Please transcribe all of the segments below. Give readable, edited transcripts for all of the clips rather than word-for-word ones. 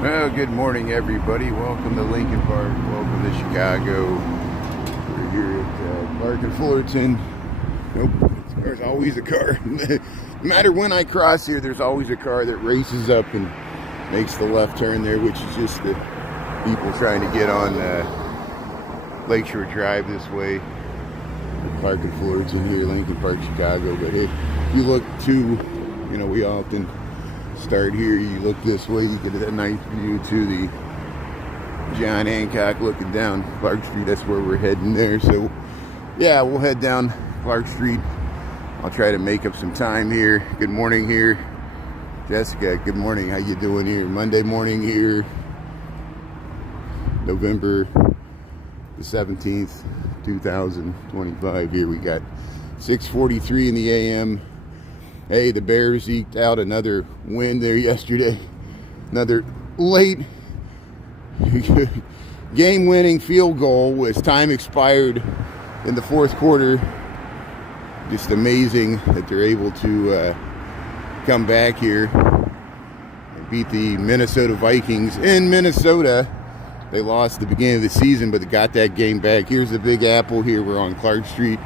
Well, good morning, everybody. Welcome to Lincoln Park. Welcome to Chicago. We're here at Clark and Fullerton. Nope, there's always a car. No matter when I cross here, there's always a car that races up and makes the left turn there, which is just the people trying to get on Lakeshore Drive this way. Clark and Fullerton here, Lincoln Park, Chicago. But hey, if you look to, we often start here, you look this way, you get a nice view to the John Hancock looking down Clark Street. That's where we're heading there. So yeah, we'll head down Clark Street. I'll try to make up some time here. Good morning here, Jessica. Good morning. How you doing here? Monday morning here, November the 17th, 2025. Here we got 6:43 in the AM. Hey, the Bears eked out another win there yesterday. Another late game-winning field goal as time expired in the fourth quarter. Just amazing that they're able to come back here and beat the Minnesota Vikings in Minnesota. They lost at the beginning of the season, but they got that game back. Here's the Big Apple here. We're on Clark Street.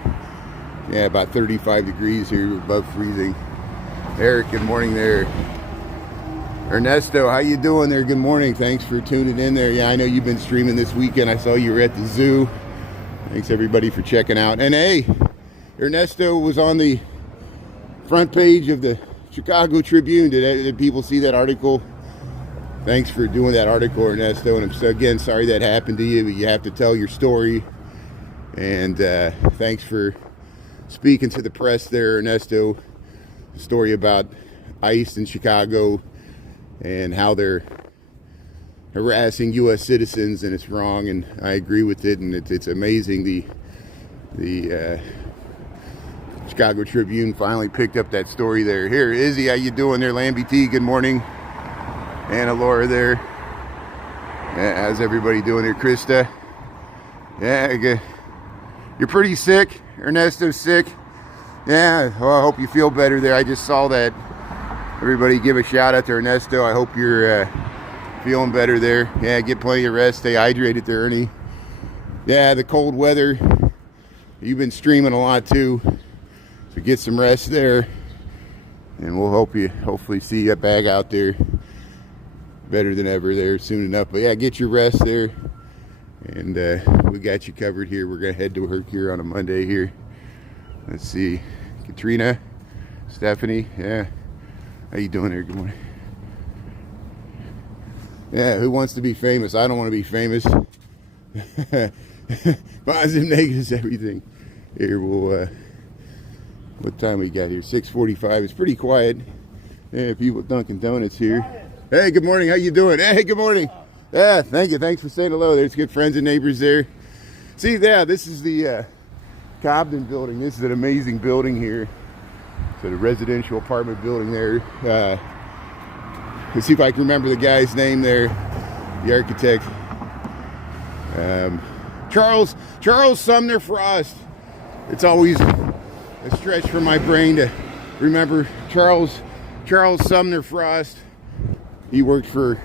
Yeah, about 35 degrees here, above freezing. Eric, good morning there. Ernesto, how you doing there? Good morning. Thanks for tuning in there. Yeah, I know you've been streaming this weekend. I saw you were at the zoo. Thanks everybody for checking out. And hey, Ernesto was on the front page of the Chicago Tribune. Did people see that article? Thanks for doing that article, Ernesto. And I'm so, again, sorry that happened to you, but you have to tell your story. And thanks for speaking to the press there, Ernesto. The story about ICE in Chicago and how they're harassing U.S. citizens, and it's wrong, and I agree with it, and it's amazing. The Chicago Tribune finally picked up that story there. Here, Izzy, how you doing there? Lambie T, good morning. Anna Laura there. Yeah, how's everybody doing here? Krista. Yeah, you're pretty sick. Ernesto's sick. Yeah, well, I hope you feel better there. I just saw that. Everybody give a shout out to Ernesto. I hope you're feeling better there. Yeah, get plenty of rest. Stay hydrated there, Ernie. Yeah, the cold weather. You've been streaming a lot too. So get some rest there. And we'll hopefully see you back out there better than ever there soon enough. But yeah, get your rest there. And we got you covered here. We're going to head to work here on a Monday here. Let's see. Katrina, Stephanie, yeah. How you doing there? Good morning. Yeah, who wants to be famous? I don't want to be famous. Positive, negatives, everything. Here, we'll, what time we got here? 6:45. It's pretty quiet. Yeah, people at Dunkin' Donuts here. Hey, good morning. How you doing? Hey, good morning. Yeah, thank you. Thanks for saying hello. There's good friends and neighbors there. See, yeah, this is the Cobden building. This is an amazing building here. So the residential apartment building there. Let's see if I can remember the guy's name there, the architect. Charles Sumner Frost. It's always a stretch for my brain to remember Charles Sumner Frost. He worked for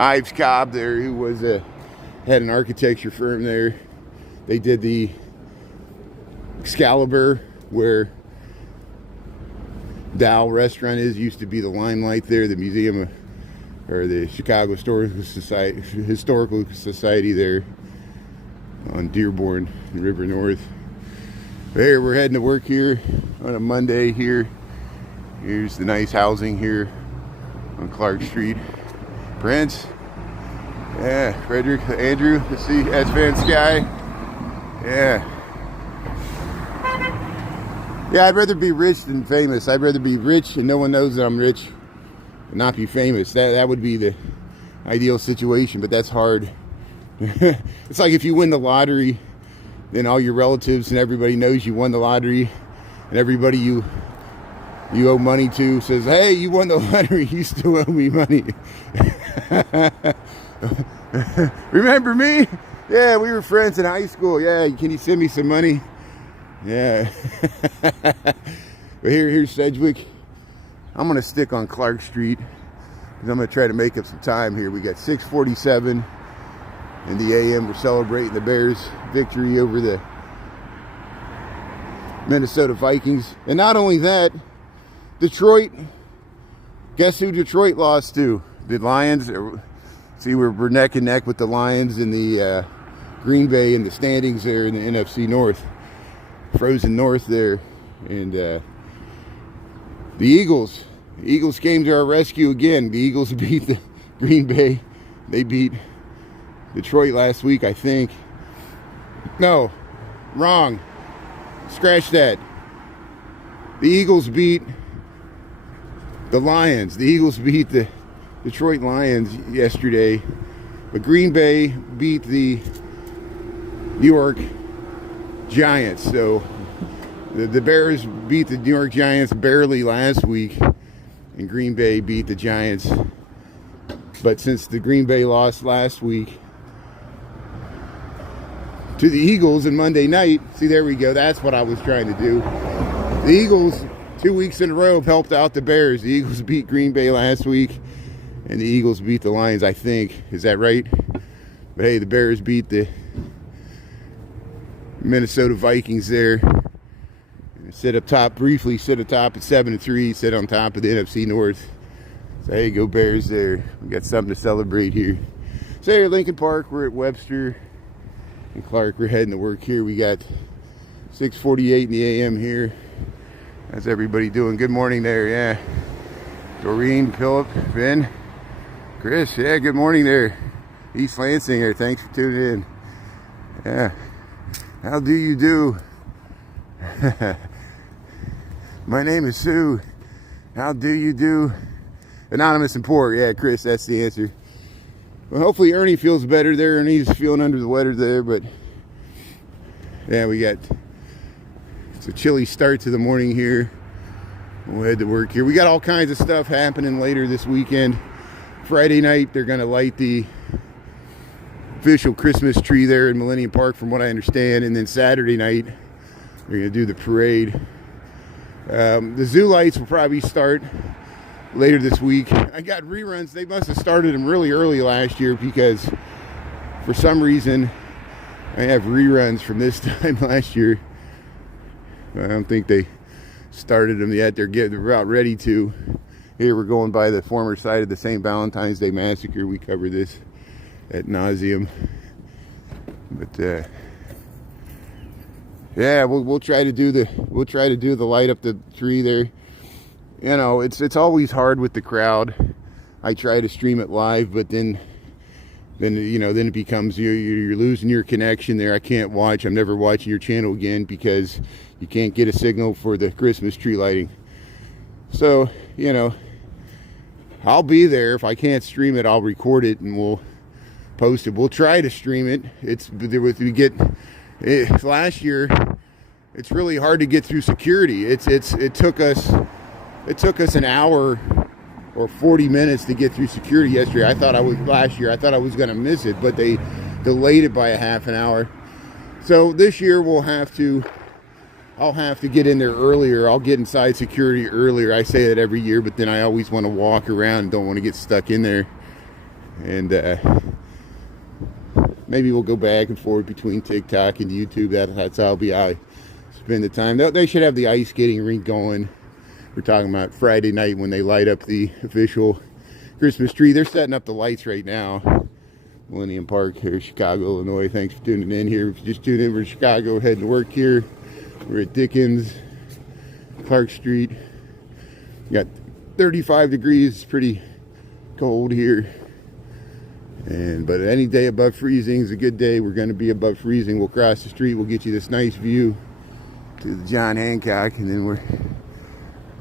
Ives Cobb there, who was had an architecture firm there. They did the Excalibur, where Dow restaurant used to be the Limelight there, the museum or the Chicago Historical Society there on Dearborn and River North. Here, we're heading to work here on a Monday here. Here's the nice housing here on Clark Street. Prince, yeah, Frederick, Andrew, let's see, S. Van Sky, yeah. Yeah, I'd rather be rich than famous. I'd rather be rich and no one knows that I'm rich and not be famous. That would be the ideal situation, but that's hard. It's like if you win the lottery, then all your relatives and everybody knows you won the lottery, and everybody you owe money to says, hey, you won the lottery, you still owe me money. Remember me? Yeah, we were friends in high school. Yeah, can you send me some money? Yeah. But here's Sedgwick. I'm going to stick on Clark Street I'm going to try to make up some time here. We got 6:47 in the AM. We're celebrating the Bears' victory over the Minnesota Vikings. And not only that, Detroit, guess who Detroit lost to? The Lions. See, we're neck and neck with the Lions in the Green Bay in the standings there in the NFC North. Frozen North there. And the Eagles came to our rescue again. The Eagles beat the Green Bay. They beat Detroit last week, I think. No, wrong. Scratch that. The Eagles beat the Lions. The Eagles beat the Detroit Lions yesterday. But Green Bay beat the New York Giants. So the Bears beat the New York Giants barely last week, and Green Bay beat the Giants. But since the Green Bay lost last week to the Eagles on Monday night, see, there we go. That's what I was trying to do. The Eagles, 2 weeks in a row, have helped out the Bears. The Eagles beat Green Bay last week, and the Eagles beat the Lions, I think. Is that right? But hey, the Bears beat the Minnesota Vikings there. Sit up top briefly, sit up top at 7-3, sit on top of the NFC North. So hey, go Bears there. We got something to celebrate here. So here at Lincoln Park, we're at Webster and Clark. We're heading to work here. We got 6:48 in the AM here. How's everybody doing? Good morning there, yeah. Doreen, Philip, Ben, Chris, yeah, good morning there. East Lansing here, thanks for tuning in. Yeah, how do you do? My name is Sue. How do you do? Anonymous and poor. Yeah, Chris, that's the answer. Well, hopefully Ernie feels better there. Ernie's feeling under the weather there, but yeah, it's a chilly start to the morning here. We'll head to work here. We got all kinds of stuff happening later this weekend. Friday night, they're going to light the official Christmas tree there in Millennium Park, from what I understand. And then Saturday night, they're going to do the parade. The zoo lights will probably start later this week. I got reruns. They must have started them really early last year, because for some reason I have reruns from this time last year. I don't think they started them yet. They're about ready to. Here we're going by the former site of the St. Valentine's Day Massacre. We cover this ad nauseum. But yeah, we'll try to do the light up the tree there. You know, it's always hard with the crowd. I try to stream it live, but then it becomes you're losing your connection there. I can't watch. I'm never watching your channel again because you can't get a signal for the Christmas tree lighting. So, I'll be there. If I can't stream it, I'll record it and we'll post it. We'll try to stream it. Last year, it's really hard to get through security. It took us an hour or 40 minutes to get through security yesterday. Last year I thought I was going to miss it, but they delayed it by a half an hour. So this year I'll have to get in there earlier. I'll get inside security earlier. I say that every year, but then I always want to walk around and don't want to get stuck in there. And maybe we'll go back and forth between TikTok and YouTube. That's how I spend the time. They should have the ice skating rink going. We're talking about Friday night when they light up the official Christmas tree. They're setting up the lights right now. Millennium Park here, Chicago, Illinois. Thanks for tuning in here. If you just tuned in for Chicago, heading to work here. We're at Dickens, Clark Street. Got 35 degrees. It's pretty cold here. But any day above freezing is a good day. We're going to be above freezing. We'll cross the street. We'll get you this nice view to the John Hancock, and then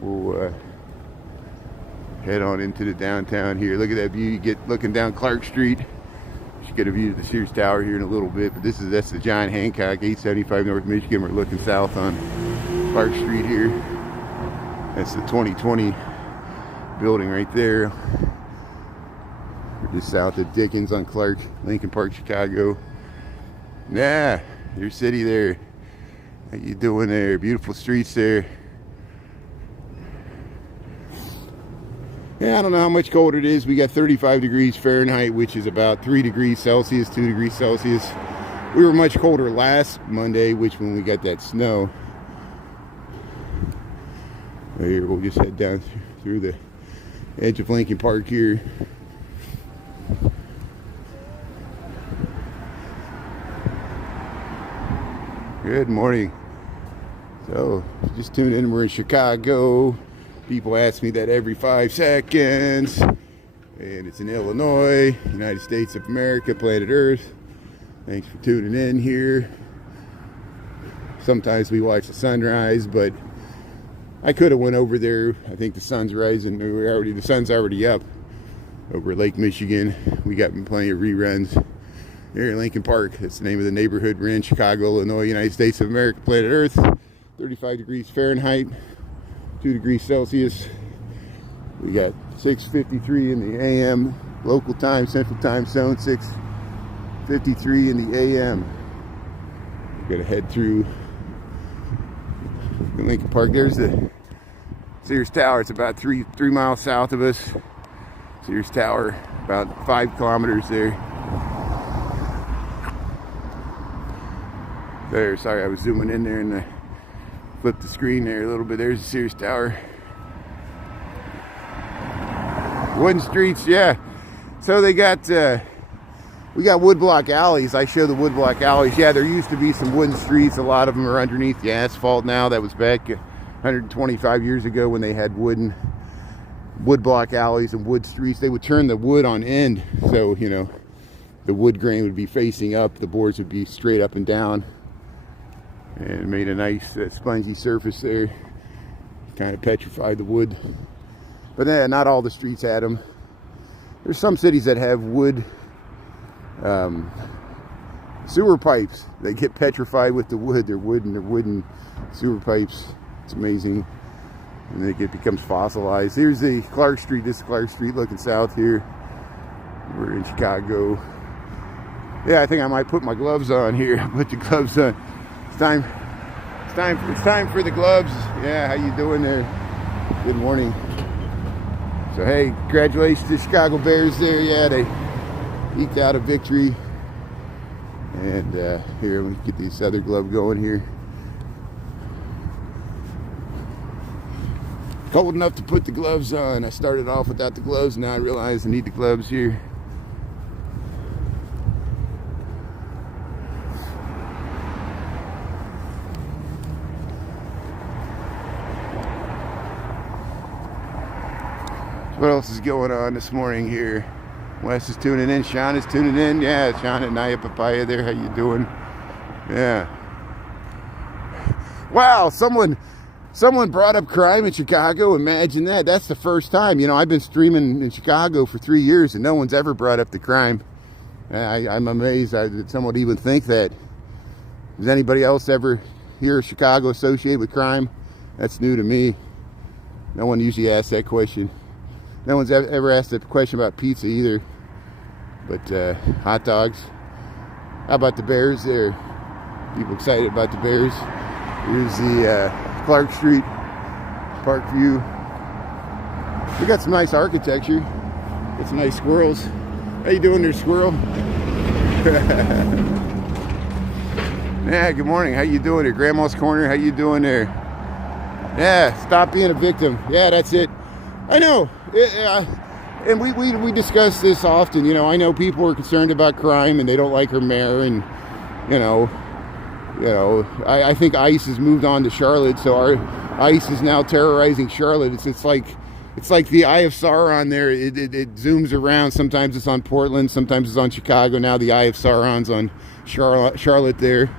we'll head on into the downtown here. Look at that view you get looking down Clark Street. You should get a view of the Sears Tower here in a little bit. But that's the John Hancock, 875 North Michigan. We're looking south on Clark Street here. That's the 2020 building right there. We're just south of Dickens on Clark, Lincoln Park, Chicago. Yeah, your city there. How you doing there? Beautiful streets there. Yeah, I don't know how much colder it is. We got 35 degrees Fahrenheit, which is about 3 degrees Celsius, 2 degrees Celsius. We were much colder last Monday, which when we got that snow. Right here, we'll just head down through the edge of Lincoln Park here. Good morning. So, just tuned in, we're in Chicago. People ask me that every 5 seconds. And it's in Illinois, United States of America, planet Earth. Thanks for tuning in here. Sometimes we watch the sunrise, but I could have went over there. I think the sun's rising. The sun's already up over Lake Michigan. We got plenty of reruns here in Lincoln Park. That's the name of the neighborhood we're in. Chicago, Illinois, United States of America, planet Earth. 35 degrees Fahrenheit, 2 degrees Celsius. We got 6:53 in the AM local time, Central Time Zone. 6:53 in the AM. We're gonna head through the Lincoln Park. There's the Sears Tower. It's about three miles south of us. Sears Tower, about 5 kilometers there. There, sorry, I was zooming in there and flipped the screen there a little bit. There's the Sears Tower. Wooden streets, yeah. So they got, we got woodblock alleys. I show the woodblock alleys. Yeah, there used to be some wooden streets. A lot of them are underneath the asphalt now. That was back 125 years ago when they had woodblock alleys and wood streets. They would turn the wood on end. So, you know, the wood grain would be facing up. The boards would be straight up and down. And it made a nice spongy surface there. Kind of petrified the wood. But not all the streets had them. There's some cities that have wood sewer pipes. They get petrified with the wood. They're wooden sewer pipes. It's amazing. And it becomes fossilized. Here's the Clark Street. This is Clark Street looking south here. We're in Chicago. Yeah, I think I might put my gloves on here. Put the gloves on. It's time for the gloves. Yeah, how you doing there? Good morning. So hey, congratulations to Chicago Bears there. Yeah, they eked out a victory. And here, let me get this other glove going here. Cold enough to put the gloves on. I started off without the gloves. Now I realize I need the gloves here. What else is going on this morning here? Wes is tuning in. Sean is tuning in. Yeah, Sean and Naya Papaya there. How you doing? Yeah. Wow, someone brought up crime in Chicago. Imagine that. That's the first time. You know, I've been streaming in Chicago for 3 years and no one's ever brought up the crime. I'm amazed that someone would even think that. Does anybody else ever hear Chicago associated with crime? That's new to me. No one usually asks that question. No one's ever asked a question about pizza either. But hot dogs. How about the Bears there? People excited about the Bears. Here's the Clark Street Park view. We got some nice architecture. Got some nice squirrels. How you doing there, squirrel? Yeah, good morning. How you doing there? Grandma's Corner. How you doing there? Yeah, stop being a victim. Yeah, that's it. I know. And we discuss this often. You know, I know people are concerned about crime and they don't like our mayor, and you know, I think ICE has moved on to Charlotte, so our ICE is now terrorizing Charlotte. It's like the Eye of Sauron there. It zooms around. Sometimes it's on Portland, sometimes it's on Chicago. Now the Eye of Sauron's on Charlotte there,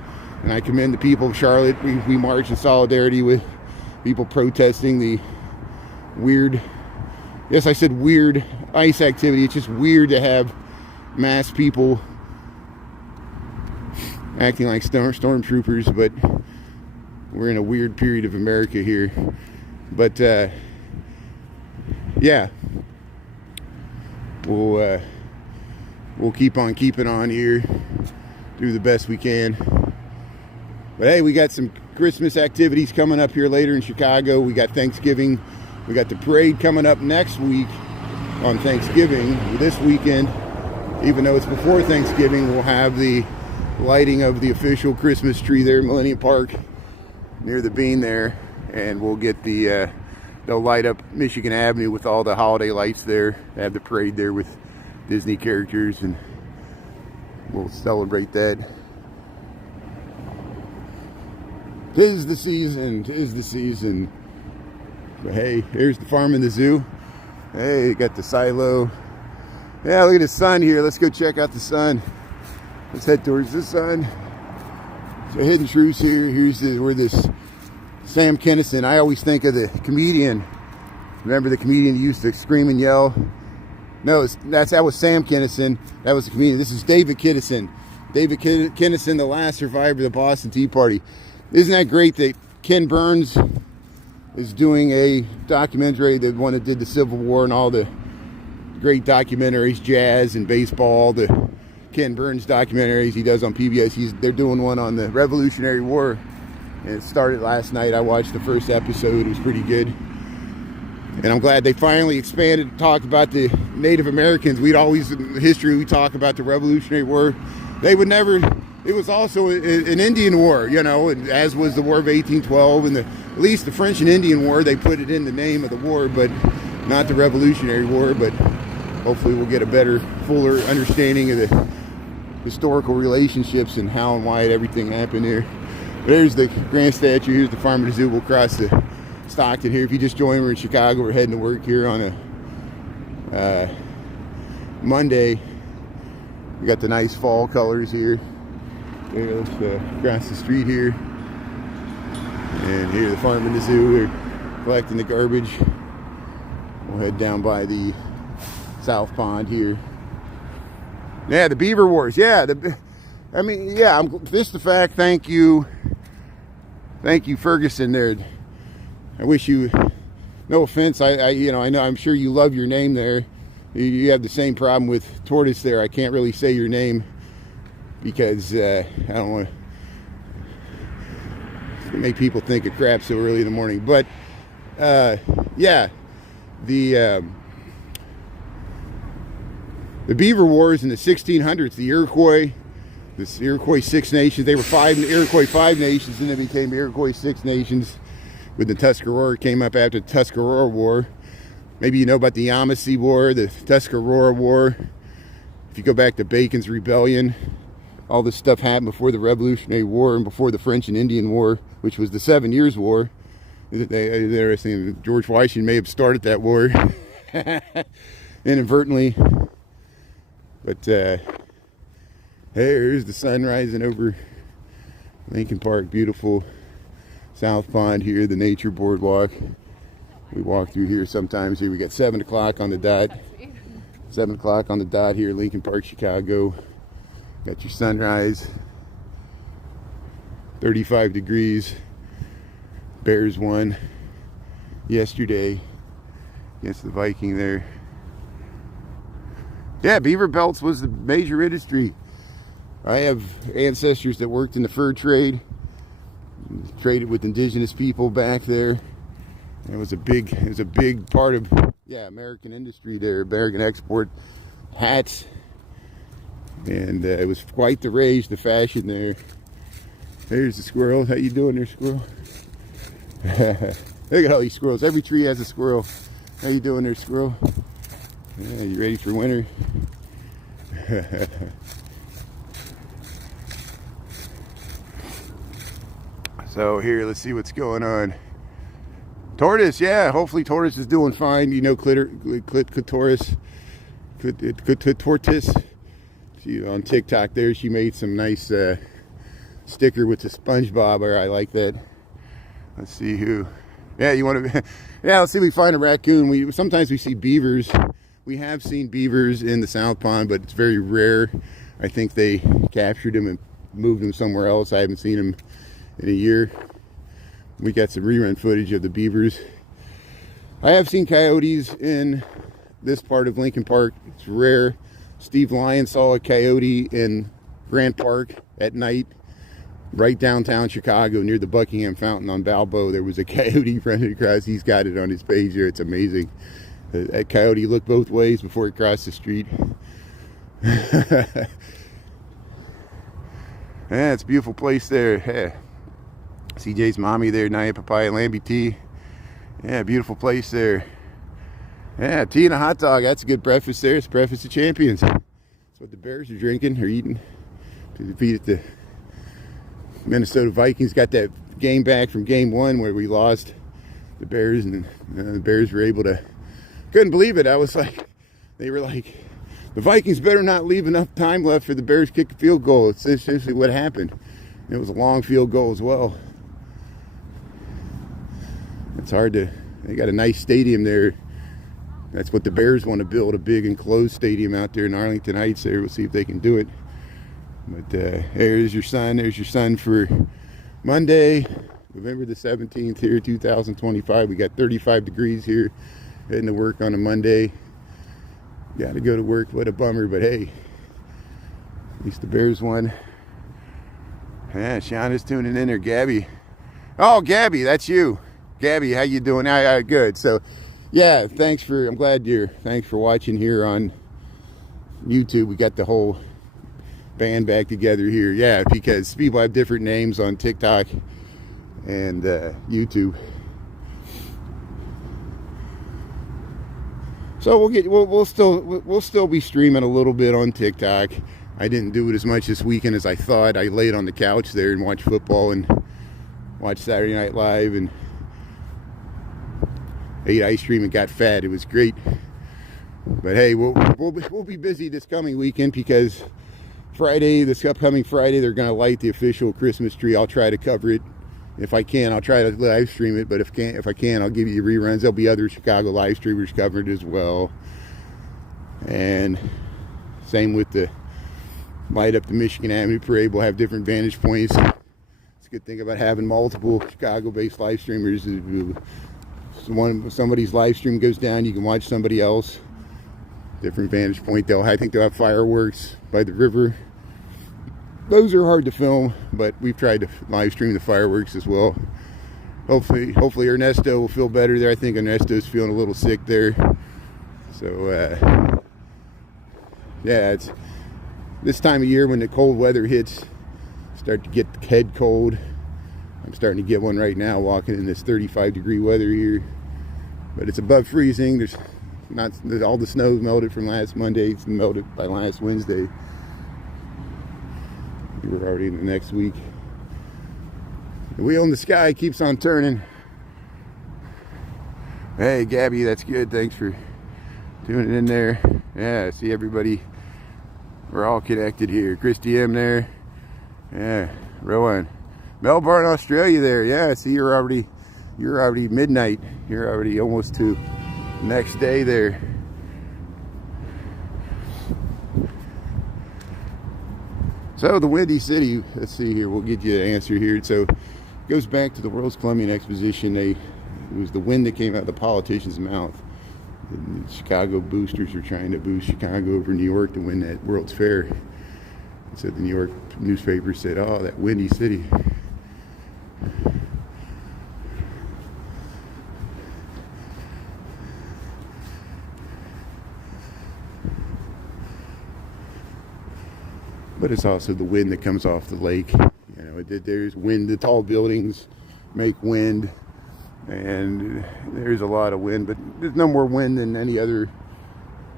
and I commend the people of Charlotte. We march in solidarity with people protesting the weird. Yes, I said weird ICE activity. It's just weird to have mass people acting like stormtroopers, but we're in a weird period of America here. But yeah, we'll keep on keeping on here, do the best we can. But hey, we got some Christmas activities coming up here later in Chicago. We got Thanksgiving. We got the parade coming up next week. on Thanksgiving. This weekend, even though it's before Thanksgiving, we'll have the lighting of the official Christmas tree there in Millennium Park near the bean there, and we'll get they'll light up Michigan Avenue with all the holiday lights there. They have the parade there with Disney characters, and we'll celebrate that. 'Tis the season, 'tis the season. But hey, here's the farm and the zoo. Hey, got the silo. Yeah, look at the sun here. Let's go check out the sun. Let's head towards the sun. So hidden truths here. Here's where this Sam Kinison. I always think of the comedian. Remember the comedian who used to scream and yell? No, that was Sam Kinison. That was the comedian. This is David Kinison. David Kinison, the last survivor of the Boston Tea Party. Isn't that great that Ken Burns is doing a documentary, the one that did the Civil War and all the great documentaries, jazz and baseball, the Ken Burns documentaries he does on PBS. They're doing one on the Revolutionary War, and it started last night. I watched the first episode. It was pretty good, and I'm glad they finally expanded and talked about the Native Americans. We'd always, in history, we talk about the Revolutionary War. They would never. It was also an Indian war, you know, as was the War of 1812, and at least the French and Indian War. They put it in the name of the war, but not the Revolutionary War. But hopefully we'll get a better, fuller understanding of the historical relationships and how and why everything happened here. There's the grand statue. Here's the farm and the zoo. We'll cross the Stockton here. If you just joined, we're in Chicago. We're heading to work here on a Monday. We got the nice fall colors here. There, let's cross the street here. And here, the farm and the zoo. We're collecting the garbage. We'll head down by the South Pond here. Yeah, the Beaver Wars. Yeah, just the fact. Thank you, Ferguson. There. I wish you. No offense. I know. I'm sure you love your name there. You have the same problem with Tortoise there. I can't really say your name because I don't want to make people think of crap so early in the morning. But yeah, the Beaver Wars in the 1600s, the Iroquois Six Nations. They were Iroquois Five Nations, and they became Iroquois Six Nations. With the Tuscarora, came up after the Tuscarora War. Maybe you know about the Yamasee War, the Tuscarora War. If you go back to Bacon's Rebellion, all this stuff happened before the Revolutionary War and before the French and Indian War, which was the 7 Years' War. Interesting. George Washington may have started that war inadvertently. But here's the sun rising over Lincoln Park. Beautiful South Pond here, the nature boardwalk. We walk through here sometimes. Here we got 7 o'clock on the dot. 7 o'clock on the dot here, Lincoln Park, Chicago. Got your sunrise. 35 degrees. Bears won yesterday against the Viking there. Yeah, beaver pelts was the major industry. I have ancestors that worked in the fur trade, traded with indigenous people back there. It was a big part of American industry there, American export. Hats, and it was quite the rage, the fashion there. There's the squirrel. How you doing there, squirrel? Look at all these squirrels. Every tree has a squirrel. How you doing there, squirrel? Yeah, you ready for winter? So here, let's see what's going on. Tortoise, yeah, hopefully Tortoise is doing fine. You know, Tortoise. See, on TikTok there, she made some nice sticker with the SpongeBob. I like that. Let's see who. Yeah, you want to? Yeah, let's see if we find a raccoon. Sometimes we see beavers. We have seen beavers in the South Pond, but it's very rare. I think they captured them and moved them somewhere else. I haven't seen them in a year. We got some rerun footage of the beavers. I have seen coyotes in this part of Lincoln Park. It's rare. Steve Lyon saw a coyote in Grant Park at night, right downtown Chicago near the Buckingham Fountain on Balboa. There was a coyote running across. He's got it on his page here. It's amazing. That coyote looked both ways before it crossed the street. Yeah, it's a beautiful place there. Yeah. CJ's mommy there, Naya Papaya Lambie tea. Yeah, beautiful place there. Yeah, tea and a hot dog. That's a good breakfast there. It's breakfast of champions. That's what the Bears are drinking or eating to defeat the Minnesota Vikings. Got that game back from game 1 where we lost the Bears, and the Bears were able to, couldn't believe it. I was like, they were like, the Vikings better not leave enough time left for the Bears to kick a field goal. It's essentially what happened. It was a long field goal as well. It's hard to, they got a nice stadium there. That's what the Bears want to build, a big enclosed stadium out there in Arlington Heights there. We'll see if they can do it. But there's your sun. There's your sun for Monday, November the 17th here, 2025. We got 35 degrees here, heading to work on a Monday. Got to go to work. What a bummer, but hey, at least the Bears won. Yeah, Shauna's tuning in there. Gabby. Oh, Gabby, that's you. Gabby, how you doing? Good. So, yeah, thanks for watching here on YouTube. We got the whole band back together here. Yeah, because people have different names on TikTok and YouTube. So we'll still be streaming a little bit on TikTok. I didn't do it as much this weekend as I thought. I laid on the couch there and watched football and watched Saturday Night Live and ate ice cream and got fat. It was great. But hey, we'll be busy this coming weekend because this upcoming Friday, they're going to light the official Christmas tree. I'll try to cover it. If I can, I'll try to live stream it. But if I can, I'll give you reruns. There'll be other Chicago live streamers covering it as well. And same with the light up the Michigan Avenue Parade. We'll have different vantage points. It's a good thing about having multiple Chicago-based live streamers. Somebody's live stream goes down, you can watch somebody else. Different vantage point. I think they'll have fireworks by the river. Those are hard to film, but we've tried to live stream the fireworks as well. Hopefully Ernesto will feel better there. I think Ernesto's feeling a little sick there. So yeah, it's this time of year when the cold weather hits, start to get the head cold. I'm starting to get one right now walking in this 35-degree weather here. But it's above freezing. All the snow's melted from last Monday. It's melted by last Wednesday. We're already in the next week. The wheel in the sky keeps on turning. Hey, Gabby, that's good. Thanks for tuning in there. Yeah, see everybody. We're all connected here. Christy M there. Yeah, Rowan. Melbourne, Australia there. Yeah, see you're already midnight. You're already almost to next day there. So the Windy City, let's see here, we'll get you an answer here. So it goes back to the World's Columbian Exposition. It was the wind that came out of the politician's mouth. The Chicago boosters are trying to boost Chicago over New York to win that World's Fair. So the New York newspaper said, oh, that Windy City. But it's also the wind that comes off the lake. You know, there's wind. The tall buildings make wind, and there's a lot of wind. But there's no more wind than any other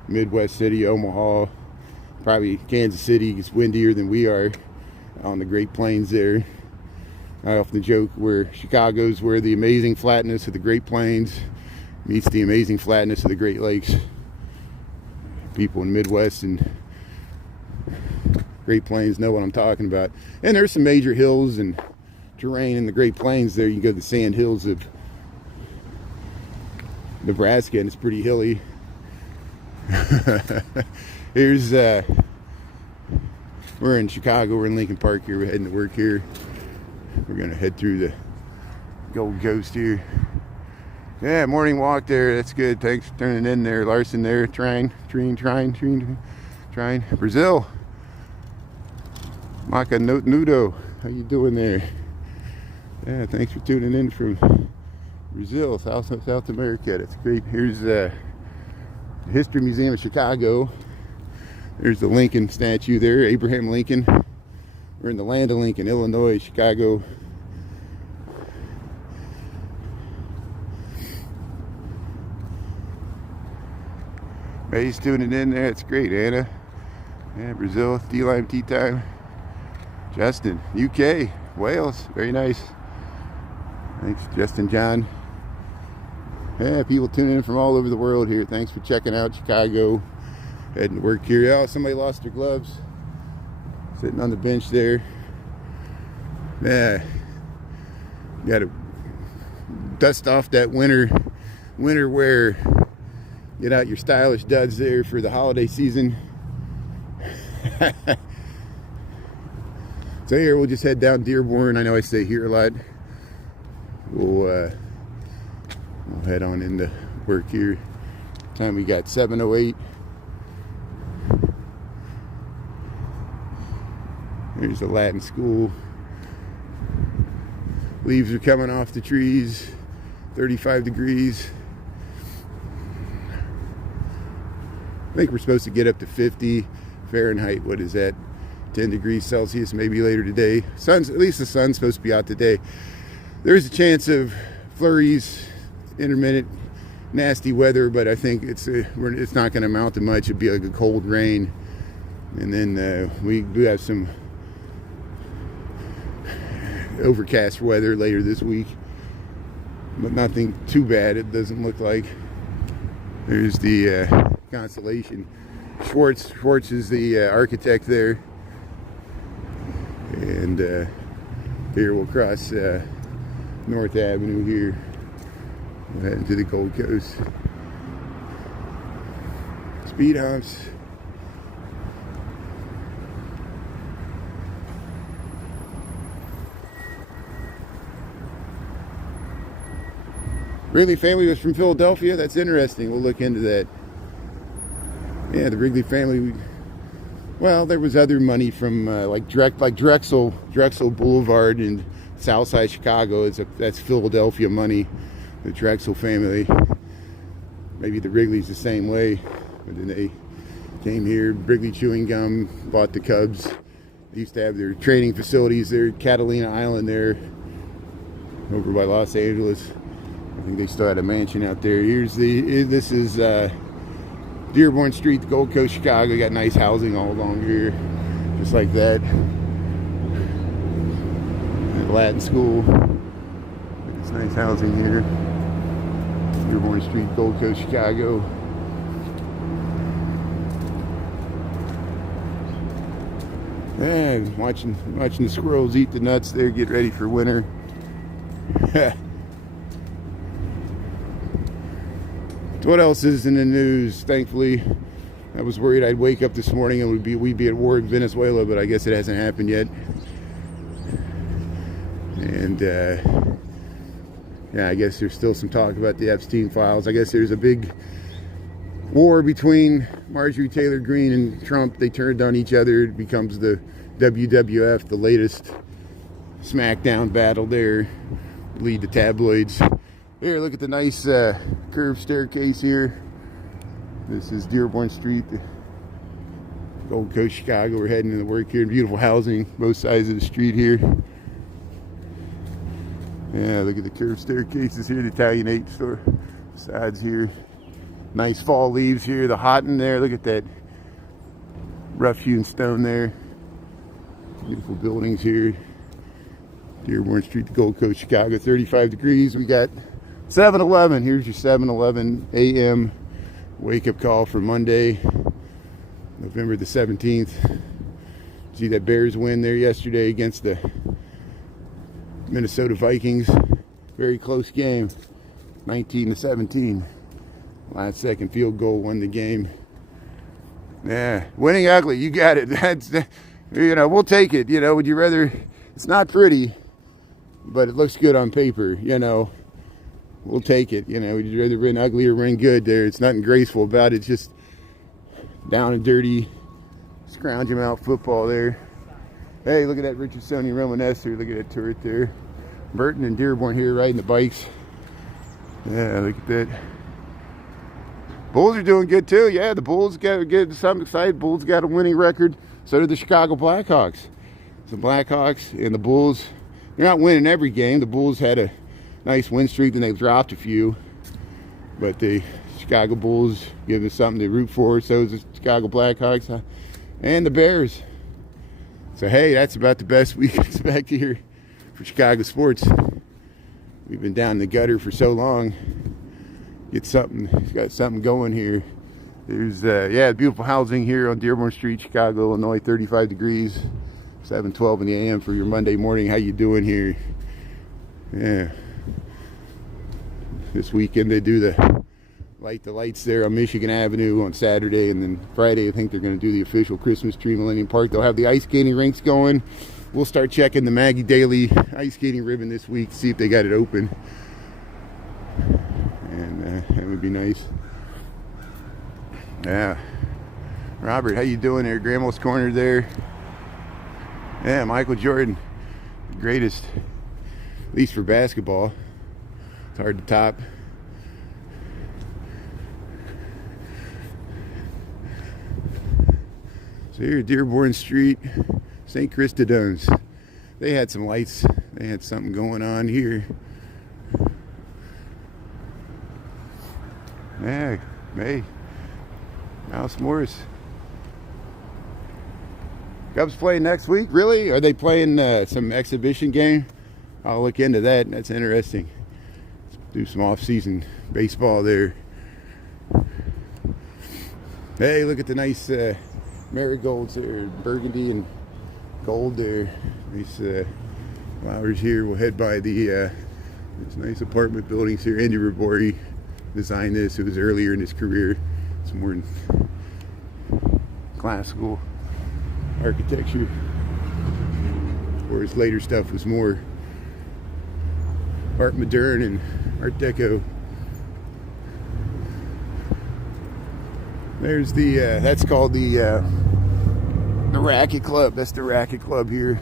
Midwest city. Omaha, probably Kansas City is windier than we are on the Great Plains there. I often joke where Chicago's where the amazing flatness of the Great Plains meets the amazing flatness of the Great Lakes. People in the Midwest and Great Plains know what I'm talking about. And there's some major hills and terrain in the Great Plains there. You can go to the sand hills of Nebraska and it's pretty hilly. Here's we're in Chicago, we're in Lincoln Park here, we're heading to work here. We're gonna head through the Gold Coast here. Yeah, morning walk there, that's good. Thanks for turning in there. Larson there, trying. Brazil. Maka Nudo, how you doing there? Yeah, thanks for tuning in from Brazil, South America. That's great. Here's History Museum of Chicago. There's the Lincoln statue there, Abraham Lincoln. We're in the land of Lincoln, Illinois, Chicago. May's tuning in there. It's great, Anna. Yeah, Brazil, D-Lime Tea Time. Justin, UK, Wales, very nice. Thanks, Justin John. Yeah, people tuning in from all over the world here. Thanks for checking out Chicago. Heading to work here. Oh, somebody lost their gloves. Sitting on the bench there. Yeah. You gotta dust off that winter wear. Get out your stylish duds there for the holiday season. So here, we'll just head down Dearborn. I know I stay here a lot. We'll head on into work here. Time we got 7:08. There's the Latin school. Leaves are coming off the trees. 35 degrees. I think we're supposed to get up to 50 Fahrenheit. What is that? 10 degrees Celsius maybe later today. At least the sun's supposed to be out today. There's a chance of flurries, intermittent nasty weather, but I think it's not going to amount to much. It'd be like a cold rain, and then we do have some overcast weather later this week, but nothing too bad. It doesn't look like. There's the Constellation. Schwartz is the architect there, and here we'll cross North Avenue here. We're heading to the Gold Coast. Speed humps. Wrigley family was from Philadelphia. That's interesting. We'll look into that. Yeah, the Wrigley family. Well, there was other money from like Drexel Boulevard in Southside Chicago. That's Philadelphia money. The Drexel family. Maybe the Wrigley's the same way. But then they came here. Wrigley Chewing Gum bought the Cubs. They used to have their training facilities there, Catalina Island there, over by Los Angeles. I think they still had a mansion out there. This is Dearborn Street, the Gold Coast, Chicago. Got nice housing all along here, just like that. The Latin school. It's nice housing here. Dearborn Street, Gold Coast, Chicago. And watching the squirrels eat the nuts there, get ready for winter. What else is in the news? Thankfully, I was worried I'd wake up this morning and we'd be at war in Venezuela, but I guess it hasn't happened yet. And yeah, I guess there's still some talk about the Epstein files. I guess there's a big war between Marjorie Taylor Greene and Trump. They turned on each other. It becomes the WWF, the latest smackdown battle there. Lead the tabloids. Here, look at the nice curved staircase here. This is Dearborn Street, the Gold Coast, Chicago. We're heading into work here. Beautiful housing, both sides of the street here. Yeah, look at the curved staircases here. The Italianate store sides here. Nice fall leaves here. The hot in there. Look at that rough-hewn stone there. Beautiful buildings here. Dearborn Street, the Gold Coast, Chicago. 35 degrees. We got 7-Eleven. Here's your 7-Eleven AM wake-up call for Monday, November the 17th. See that Bears win there yesterday against the Minnesota Vikings. Very close game, 19-17. Last second field goal won the game. Yeah, winning ugly. You got it. That's, we'll take it. Would you rather? It's not pretty, but it looks good on paper. We'll take it. Would you rather win ugly or win good? There, it's nothing graceful about it. It's just down and dirty, scrounge him out football there. Hey, look at that Richardsonian Romanesque. Look at that turret there. Burton and Dearborn here riding the bikes. Yeah, look at that. Bulls are doing good too. Yeah, the Bulls get some excited. Bulls got a winning record. So did the Chicago Blackhawks. The Blackhawks and the Bulls, they're not winning every game. The Bulls had a nice win streak, and they've dropped a few. But the Chicago Bulls give us something to root for. So is the Chicago Blackhawks and the Bears. So hey, that's about the best we can expect here for Chicago sports. We've been down in the gutter for so long. Got something going here. There's beautiful housing here on Dearborn Street, Chicago, Illinois. 35 degrees, 7:12 in the a.m. for your Monday morning. How you doing here? Yeah. This weekend they do the lights there on Michigan Avenue on Saturday, and then Friday I think they're going to do the official Christmas tree in Millennium Park. They'll have the ice skating rinks going. We'll start checking the Maggie Daly ice skating ribbon this week, see if they got it open, and that would be nice. Yeah, Robert, how you doing there? Grandma's Corner there. Yeah, Michael Jordan, the greatest, at least for basketball. It's hard to top. So here, Dearborn Street, St. Christodon's. They had some lights. They had something going on here. Yeah, hey, Mouse Morris. Cubs playing next week? Really? Are they playing some exhibition game? I'll look into that. That's interesting. Let's do some off-season baseball there. Hey, look at the nice marigolds there, burgundy and gold there. Nice flowers here. We'll head by the these nice apartment buildings here. Andy Rabori designed this. It was earlier in his career. It's more classical architecture, or his later stuff was more art moderne and art deco. There's the that's called the Racket Club. That's the Racket Club here.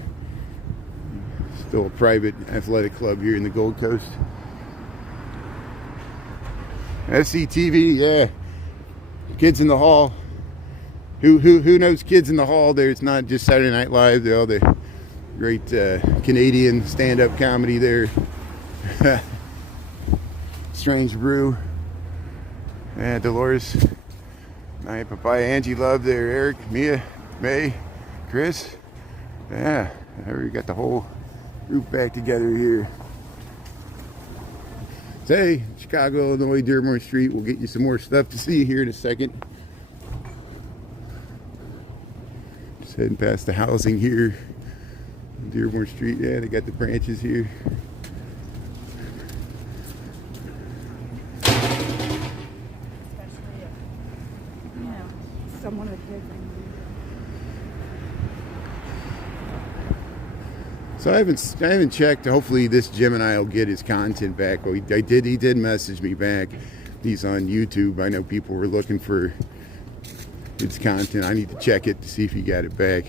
Still a private athletic club here in the Gold Coast. SCTV, yeah. Kids in the Hall. Who knows Kids in the Hall? There, it's not just Saturday Night Live. They're all the great Canadian stand-up comedy there. Strange Brew. Yeah, Dolores. Night Papaya, Angie Love there, Eric, Mia, May, Chris. Yeah, we got the whole group back together here. Say, Chicago, Illinois, Dearborn Street. We'll get you some more stuff to see here in a second. Just heading past the housing here on Dearborn Street. Yeah, they got the branches here. Someone would hear them. So I haven't checked. Hopefully this Gemini will get his content back. Well, he did message me back. He's on YouTube. I know people were looking for his content. I need to check it to see if he got it back.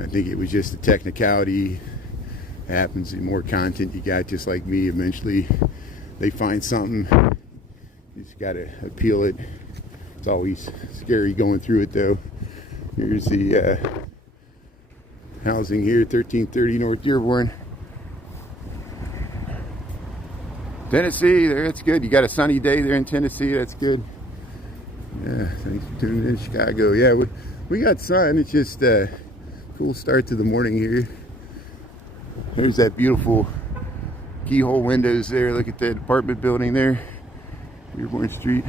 I think it was just a technicality. It happens. The more content you got, just like me, eventually they find something. You just gotta appeal it. It's always scary going through it though. Here's the housing here, 1330 North Dearborn. Tennessee, there, that's good. You got a sunny day there in Tennessee, that's good. Yeah, thanks for tuning in, Chicago. Yeah, we got sun. It's just a cool start to the morning here. There's that beautiful keyhole windows there. Look at that apartment building there, Dearborn Street.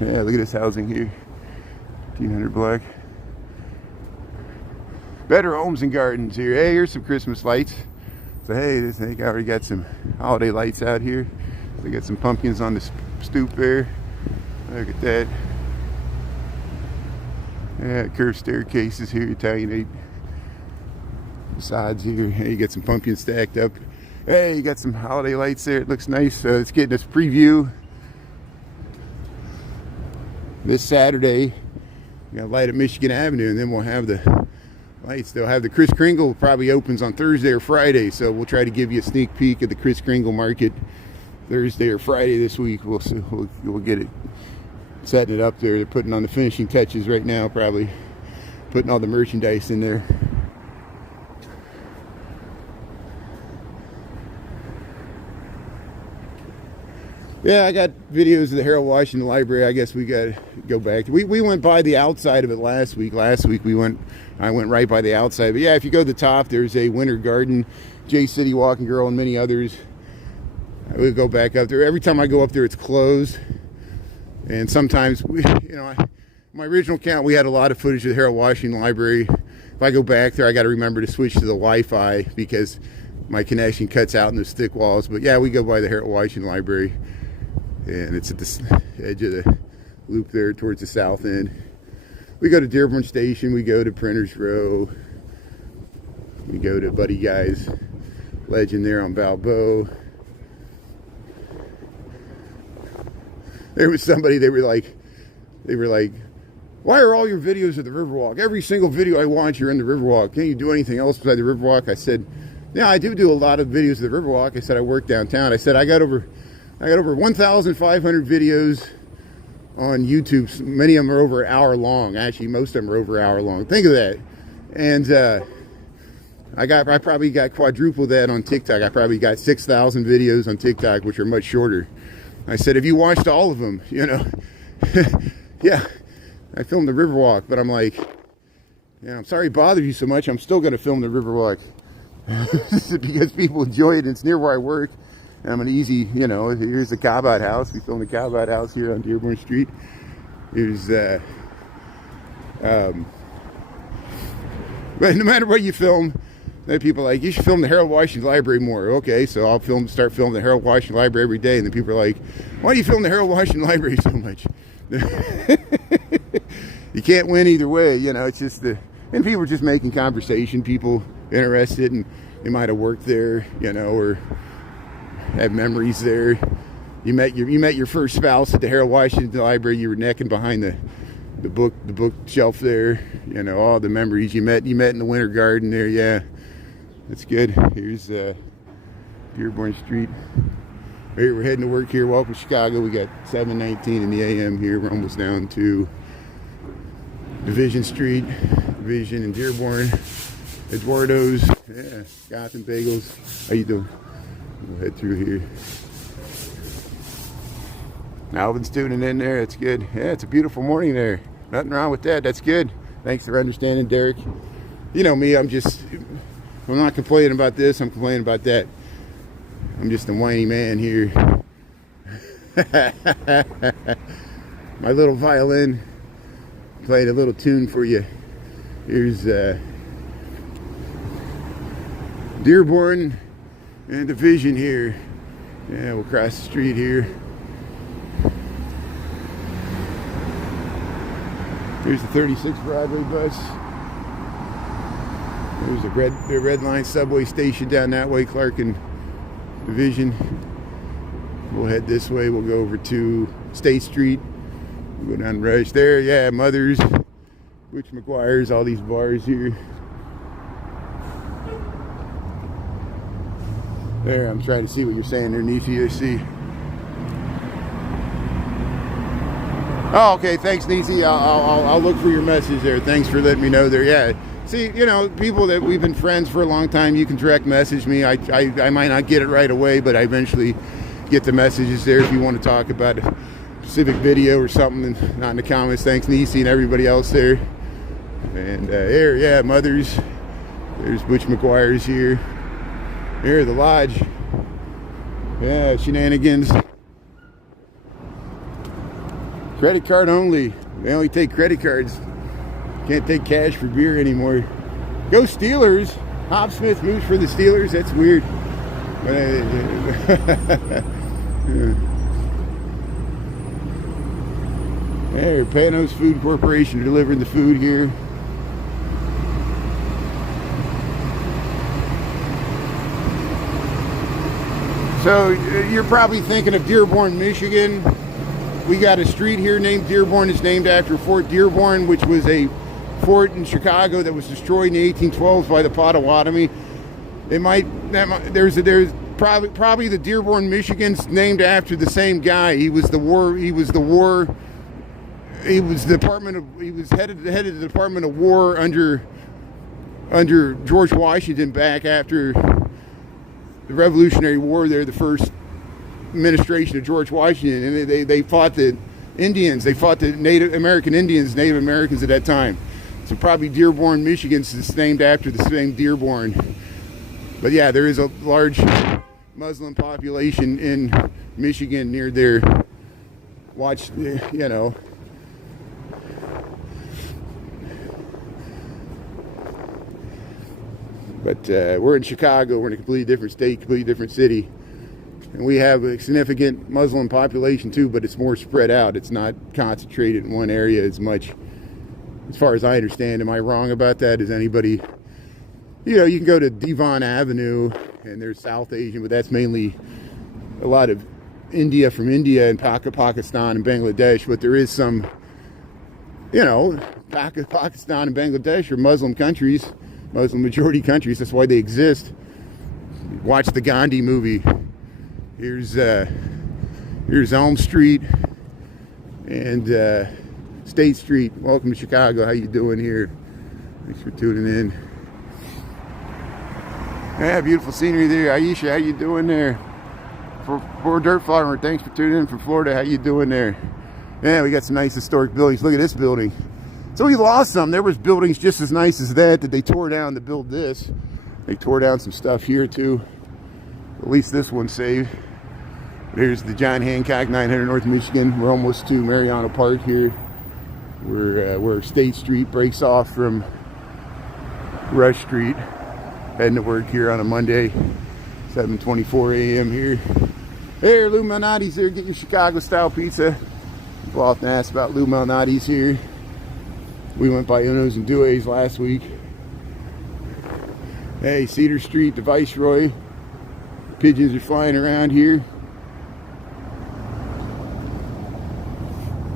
Yeah, look at this housing here, 1500 block. Better Homes and Gardens here. Hey, here's some Christmas lights. So hey, I think I already got some holiday lights out here. They got some pumpkins on the stoop there. Look at that. Yeah, curved staircases here, Italianate facades here. Hey, you got some pumpkins stacked up. Hey, you got some holiday lights there. It looks nice. It's getting this preview. This Saturday, we got light at Michigan Avenue, and then we'll have the lights. They'll have the Kris Kringle probably opens on Thursday or Friday, so we'll try to give you a sneak peek at the Kris Kringle market Thursday or Friday this week. We'll see. We'll get it, setting it up there. They're putting on the finishing touches right now, probably putting all the merchandise in there. Yeah, I got videos of the Harold Washington Library. I guess we got to go back. We went by the outside of it last week. Last week I went right by the outside. But yeah, if you go to the top, there's a winter garden, J City Walking Girl, and many others. I would go back up there. Every time I go up there, it's closed. And sometimes, my original count, we had a lot of footage of the Harold Washington Library. If I go back there, I got to remember to switch to the Wi-Fi because my connection cuts out in those thick walls. But yeah, we go by the Harold Washington Library. And it's at the edge of the loop there towards the south end. We go to Dearborn Station. We go to Printers Row. We go to Buddy Guy's Legend there on Balboa. There was somebody, they were like, why are all your videos of the Riverwalk? Every single video I watch, you're in the Riverwalk. Can't you do anything else besides the Riverwalk? I said, yeah, I do a lot of videos of the Riverwalk. I said, I work downtown. I said, I got over 1,500 videos on YouTube. Many of them are over an hour long. Actually, most of them are over an hour long. Think of that. And I probably got quadruple that on TikTok. I probably got 6,000 videos on TikTok, which are much shorter. I said, have you watched all of them? Yeah, I filmed the Riverwalk, but I'm like, yeah, I'm sorry it bothered you so much. I'm still going to film the Riverwalk because people enjoy it. And it's near where I work. I'm an easy, here's the Cowboy House. We filmed the Cowboy House here on Dearborn Street. Here's, but no matter what you film, then people are like, you should film the Harold Washington Library more. Okay, so I'll start filming the Harold Washington Library every day. And then people are like, why do you film the Harold Washington Library so much? You can't win either way, it's just and people are just making conversation, people interested, and they might have worked there, or have memories there. You met your first spouse at the Harold Washington Library. You were necking behind the bookshelf there. All the memories you met in the winter garden there. Yeah, that's good. Here's Dearborn Street. We're heading to work here. Welcome to Chicago. We got 7:19 in the AM here. We're almost down to Division Street, Division and Dearborn, Eduardo's. Yeah, Gotham Bagels. How you doing? We'll head through here. Alvin's tuning in there. That's good. Yeah, it's a beautiful morning there. Nothing wrong with that. That's good. Thanks for understanding, Derek. You know me, I'm not complaining about this. I'm complaining about that. I'm just a whiny man here. My little violin played a little tune for you. Here's Dearborn and Division here. Yeah, we'll cross the street here. Here's the 36 Broadway bus. There's the red line subway station down that way, Clark and Division. We'll head this way. We'll go over to State Street. We'll go down Rush there. Yeah, Mother's, Butch McGuire's, all these bars here. There, I'm trying to see what you're saying there, Nisi. I see. Oh, okay. Thanks, Nisi. I'll look for your message there. Thanks for letting me know there. Yeah. See, people that we've been friends for a long time, you can direct message me. I might not get it right away, but I eventually get the messages there if you want to talk about a specific video or something, and not in the comments. Thanks, Nisi, and everybody else there. And there, yeah, Mother's. There's Butch McGuire's here. Here, the lodge. Yeah, shenanigans. Credit card only. They only take credit cards. Can't take cash for beer anymore. Go Steelers. Hop Smith moves for the Steelers. That's weird. There, Panos Food Corporation delivering the food here. So you're probably thinking of Dearborn, Michigan. We got a street here named Dearborn. It's named after Fort Dearborn, which was a fort in Chicago that was destroyed in the 1812s by the Potawatomi. There's probably the Dearborn, Michigan's named after the same guy. He was the head of the Department of War under George Washington back after the Revolutionary War. They're the first administration of George Washington, and they fought the Indians. They fought the Native Americans at that time. So probably Dearborn, Michigan's is named after the same Dearborn. But yeah, there is a large Muslim population in Michigan near there. Watch, you know. But we're in Chicago. We're in a completely different state, completely different city. And we have a significant Muslim population too, but it's more spread out. It's not concentrated in one area as much, as far as I understand. Am I wrong about that? Is anybody... You know, you can go to Devon Avenue, and there's South Asian, but that's mainly a lot of India from India and Pakistan and Bangladesh. But there is some, you know, Pakistan and Bangladesh are Muslim countries, Muslim majority countries. That's why they exist. Watch the Gandhi movie. Here's Elm Street and State Street. Welcome to Chicago. How you doing here? Thanks for tuning in. Yeah, beautiful scenery there. Aisha, how you doing there? For Dirt Farmer, thanks for tuning in from Florida. How you doing there? Yeah, we got some nice historic buildings. Look at this building. So we lost some. There was buildings just as nice as that they tore down to build this. They tore down some stuff here too. At least this one's saved. There's the John Hancock, 900 North Michigan. We're almost to Mariana Park here. We're where State Street breaks off from Rush Street. Heading to work here on a Monday, 7:24 a.m. here. Hey, Lou Malnati's here. Get your Chicago-style pizza. People often ask about Lou Malnati's here. We went by Uno's and Due's last week. Hey, Cedar Street, the Viceroy. Pigeons are flying around here.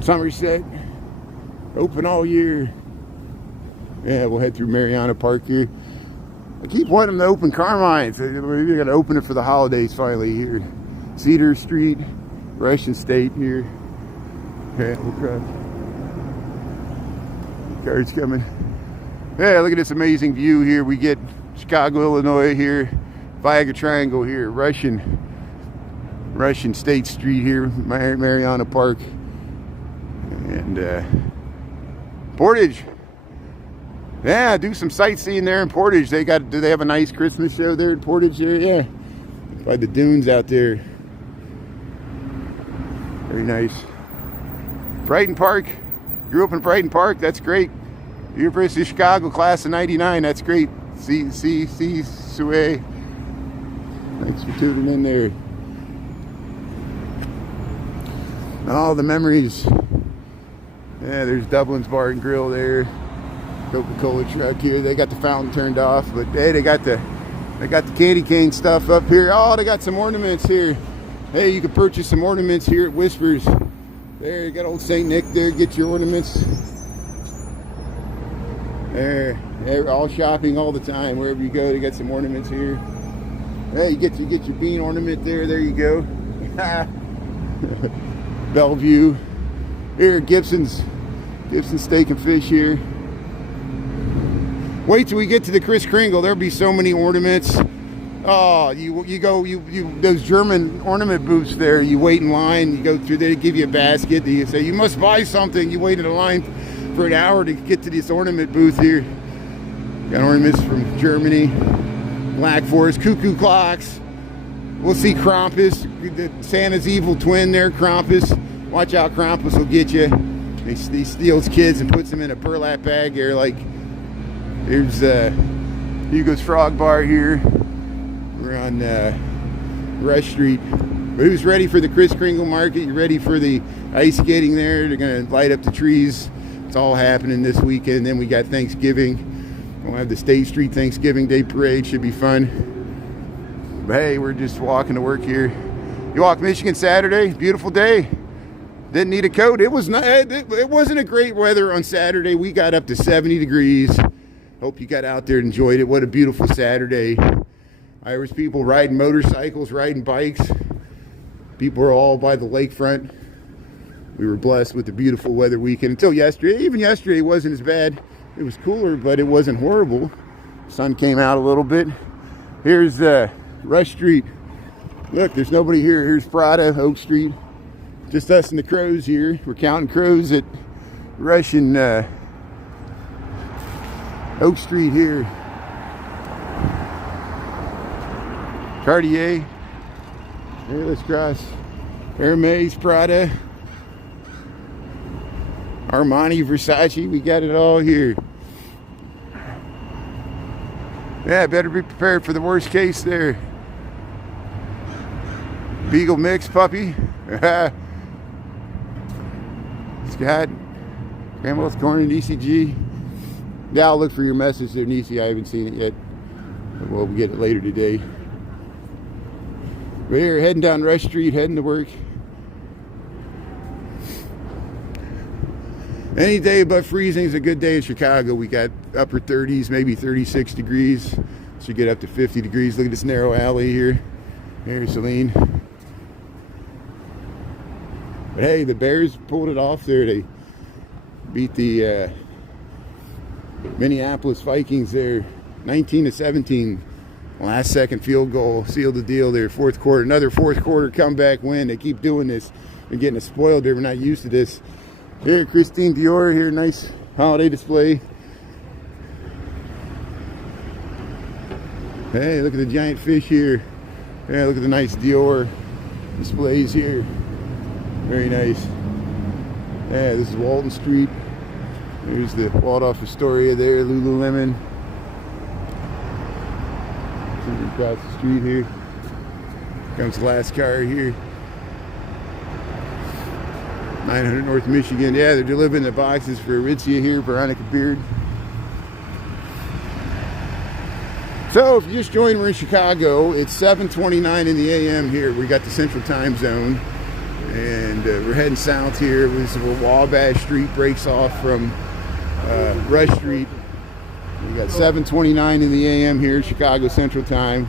Somerset, open all year. Yeah, we'll head through Mariana Park here. I keep wanting them to open Carmine's. Maybe they're going to open it for the holidays finally here. Cedar Street, Russian State here. Yeah, we'll cross. Cars coming. Yeah, look at this amazing view here. We get Chicago, Illinois here. Viagra Triangle here. Russian State Street here. Mariana Park. And Portage. Yeah, do some sightseeing there in Portage. Do they have a nice Christmas show there in Portage here? Yeah. By the dunes out there. Very nice. Brighton Park. Grew up in Brighton Park. That's great. University of Chicago, class of 99. That's great. See, Sue. Thanks for tuning in there. All the memories. Yeah, there's Dublin's Bar and Grill there. Coca-Cola truck here. They got the fountain turned off, but hey, they got the candy cane stuff up here. Oh, they got some ornaments here. Hey, you can purchase some ornaments here at Whispers. There, you got old Saint Nick there. Get your ornaments. There, they're all shopping all the time. Wherever you go, they got some ornaments here. Hey, you get your bean ornament there. There you go. Bellevue. Here, Gibson's Steak and Fish here. Wait till we get to the Kris Kringle. There'll be so many ornaments. Oh, those German ornament booths there. You wait in line. You go through there. They give you a basket. You say you must buy something. You wait in a line for an hour to get to this ornament booth here. Got ornaments from Germany, Black Forest, cuckoo clocks. We'll see Krampus, Santa's evil twin there, Krampus. Watch out, Krampus will get you. He steals kids and puts them in a burlap bag there. Like, there's Hugo's Frog Bar here. We're on Rush Street. But who's ready for the Kris Kringle Market? You ready for the ice skating there? They're going to light up the trees. It's all happening this weekend. Then we got Thanksgiving. We'll have the State Street Thanksgiving Day Parade. Should be fun. But hey, we're just walking to work here. You walk Michigan Saturday. Beautiful day. Didn't need a coat. It wasn't a great weather on Saturday. We got up to 70 degrees. Hope you got out there and enjoyed it. What a beautiful Saturday. Irish people riding motorcycles, riding bikes. People are all by the lakefront. We were blessed with a beautiful weather weekend until yesterday. Even yesterday wasn't as bad. It was cooler, but it wasn't horrible. Sun came out a little bit. Here's Rush Street. Look, there's nobody here. Here's Prada, Oak Street. Just us and the crows here. We're counting crows at Rush and Oak Street here. Cartier. Here, let's cross. Hermes, Prada, Armani, Versace. We got it all here. Yeah, better be prepared for the worst case there. Beagle mix puppy. Scott. Grandma's Corner, ECG. Yeah, I'll look for your message there, Nisi. I haven't seen it yet. We'll get it later today. We're here heading down Rush Street, heading to work. Any day above freezing is a good day in Chicago. We got upper 30s, maybe 36 degrees. Should get up to 50 degrees. Look at this narrow alley here. Here's Celine. But hey, the Bears pulled it off there. They beat the Minneapolis Vikings there, 19-17. Last second field goal sealed the deal there. Fourth quarter, another fourth quarter comeback win. They keep doing this. They're getting us spoiled there. We're not used to this. Here, Christine Dior here, nice holiday display. Hey, look at the giant fish here. Yeah, look at the nice Dior displays here. Very nice. Yeah, this is Walton Street. There's the Waldorf Astoria there, Lululemon. Across the street here. Comes the last car here. 900 North Michigan. Yeah, they're delivering the boxes for Aritzia here, Veronica Beard. So, if you just joined, we're in Chicago. It's 7:29 in the AM here. We got the Central Time Zone. And we're heading south here. This is where Wabash Street breaks off from Rush Street. We got 7:29 in the AM here, Chicago Central Time.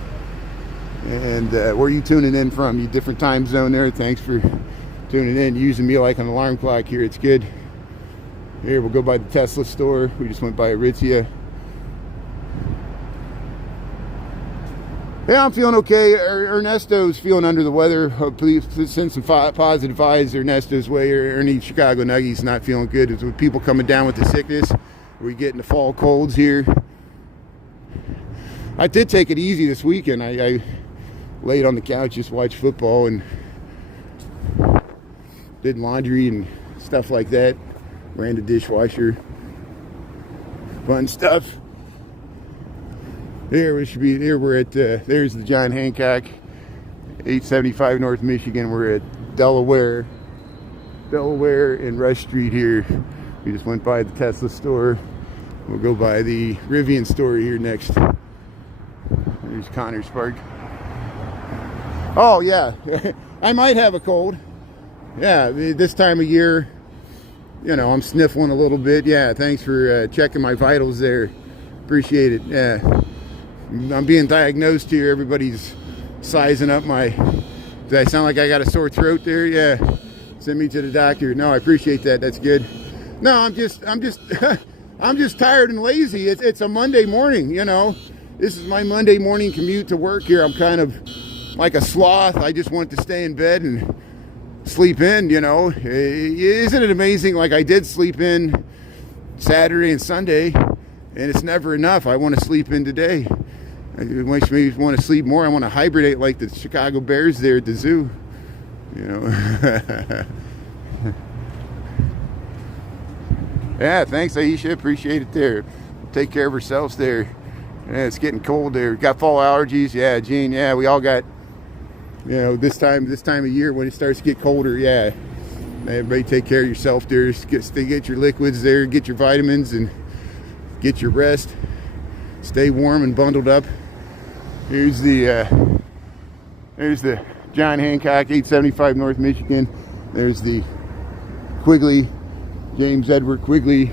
And where are you tuning in from? You different time zone there. Thanks for tuning in, using me like an alarm clock here. It's good. Here, we'll go by the Tesla store. We just went by Aritzia. Yeah, I'm feeling okay. Ernesto's feeling under the weather. Please send some positive vibes Ernesto's way. Ernie Chicago Nuggies not feeling good. It's with people coming down with the sickness. We're getting the fall colds here. I did take it easy this weekend. I laid on the couch, just watched football and did laundry and stuff like that. Ran the dishwasher. Fun stuff. Here we should be. Here we're at. There's the John Hancock, 875 North Michigan. We're at Delaware and Rush Street here. We just went by the Tesla store. We'll go by the Rivian store here next. There's Connors Park. Oh yeah, I might have a cold. Yeah, this time of year, you know, I'm sniffling a little bit. Yeah, thanks for checking my vitals there. Appreciate it. Yeah, I'm being diagnosed here. Everybody's sizing up my. Does I sound like I got a sore throat there? Yeah, send me to the doctor. No, I appreciate that. That's good. No, I'm just I'm just tired and lazy. It's a Monday morning, you know. This is my Monday morning commute to work here. I'm kind of like a sloth. I just want to stay in bed and sleep in, you know. Isn't it amazing? Like, I did sleep in Saturday and Sunday, and it's never enough. I want to sleep in today. It makes me want to sleep more. I want to hibernate like the Chicago Bears there at the zoo, you know. Yeah, thanks, Aisha. Appreciate it there. Take care of ourselves there. Yeah, it's getting cold there. Got fall allergies. Yeah, Gene. Yeah, we all got, you know, this time of year when it starts to get colder. Yeah, everybody take care of yourself there. Get your liquids there. Get your vitamins and get your rest. Stay warm and bundled up. Here's the John Hancock, 875 North Michigan. There's the Quigley, James Edward Quigley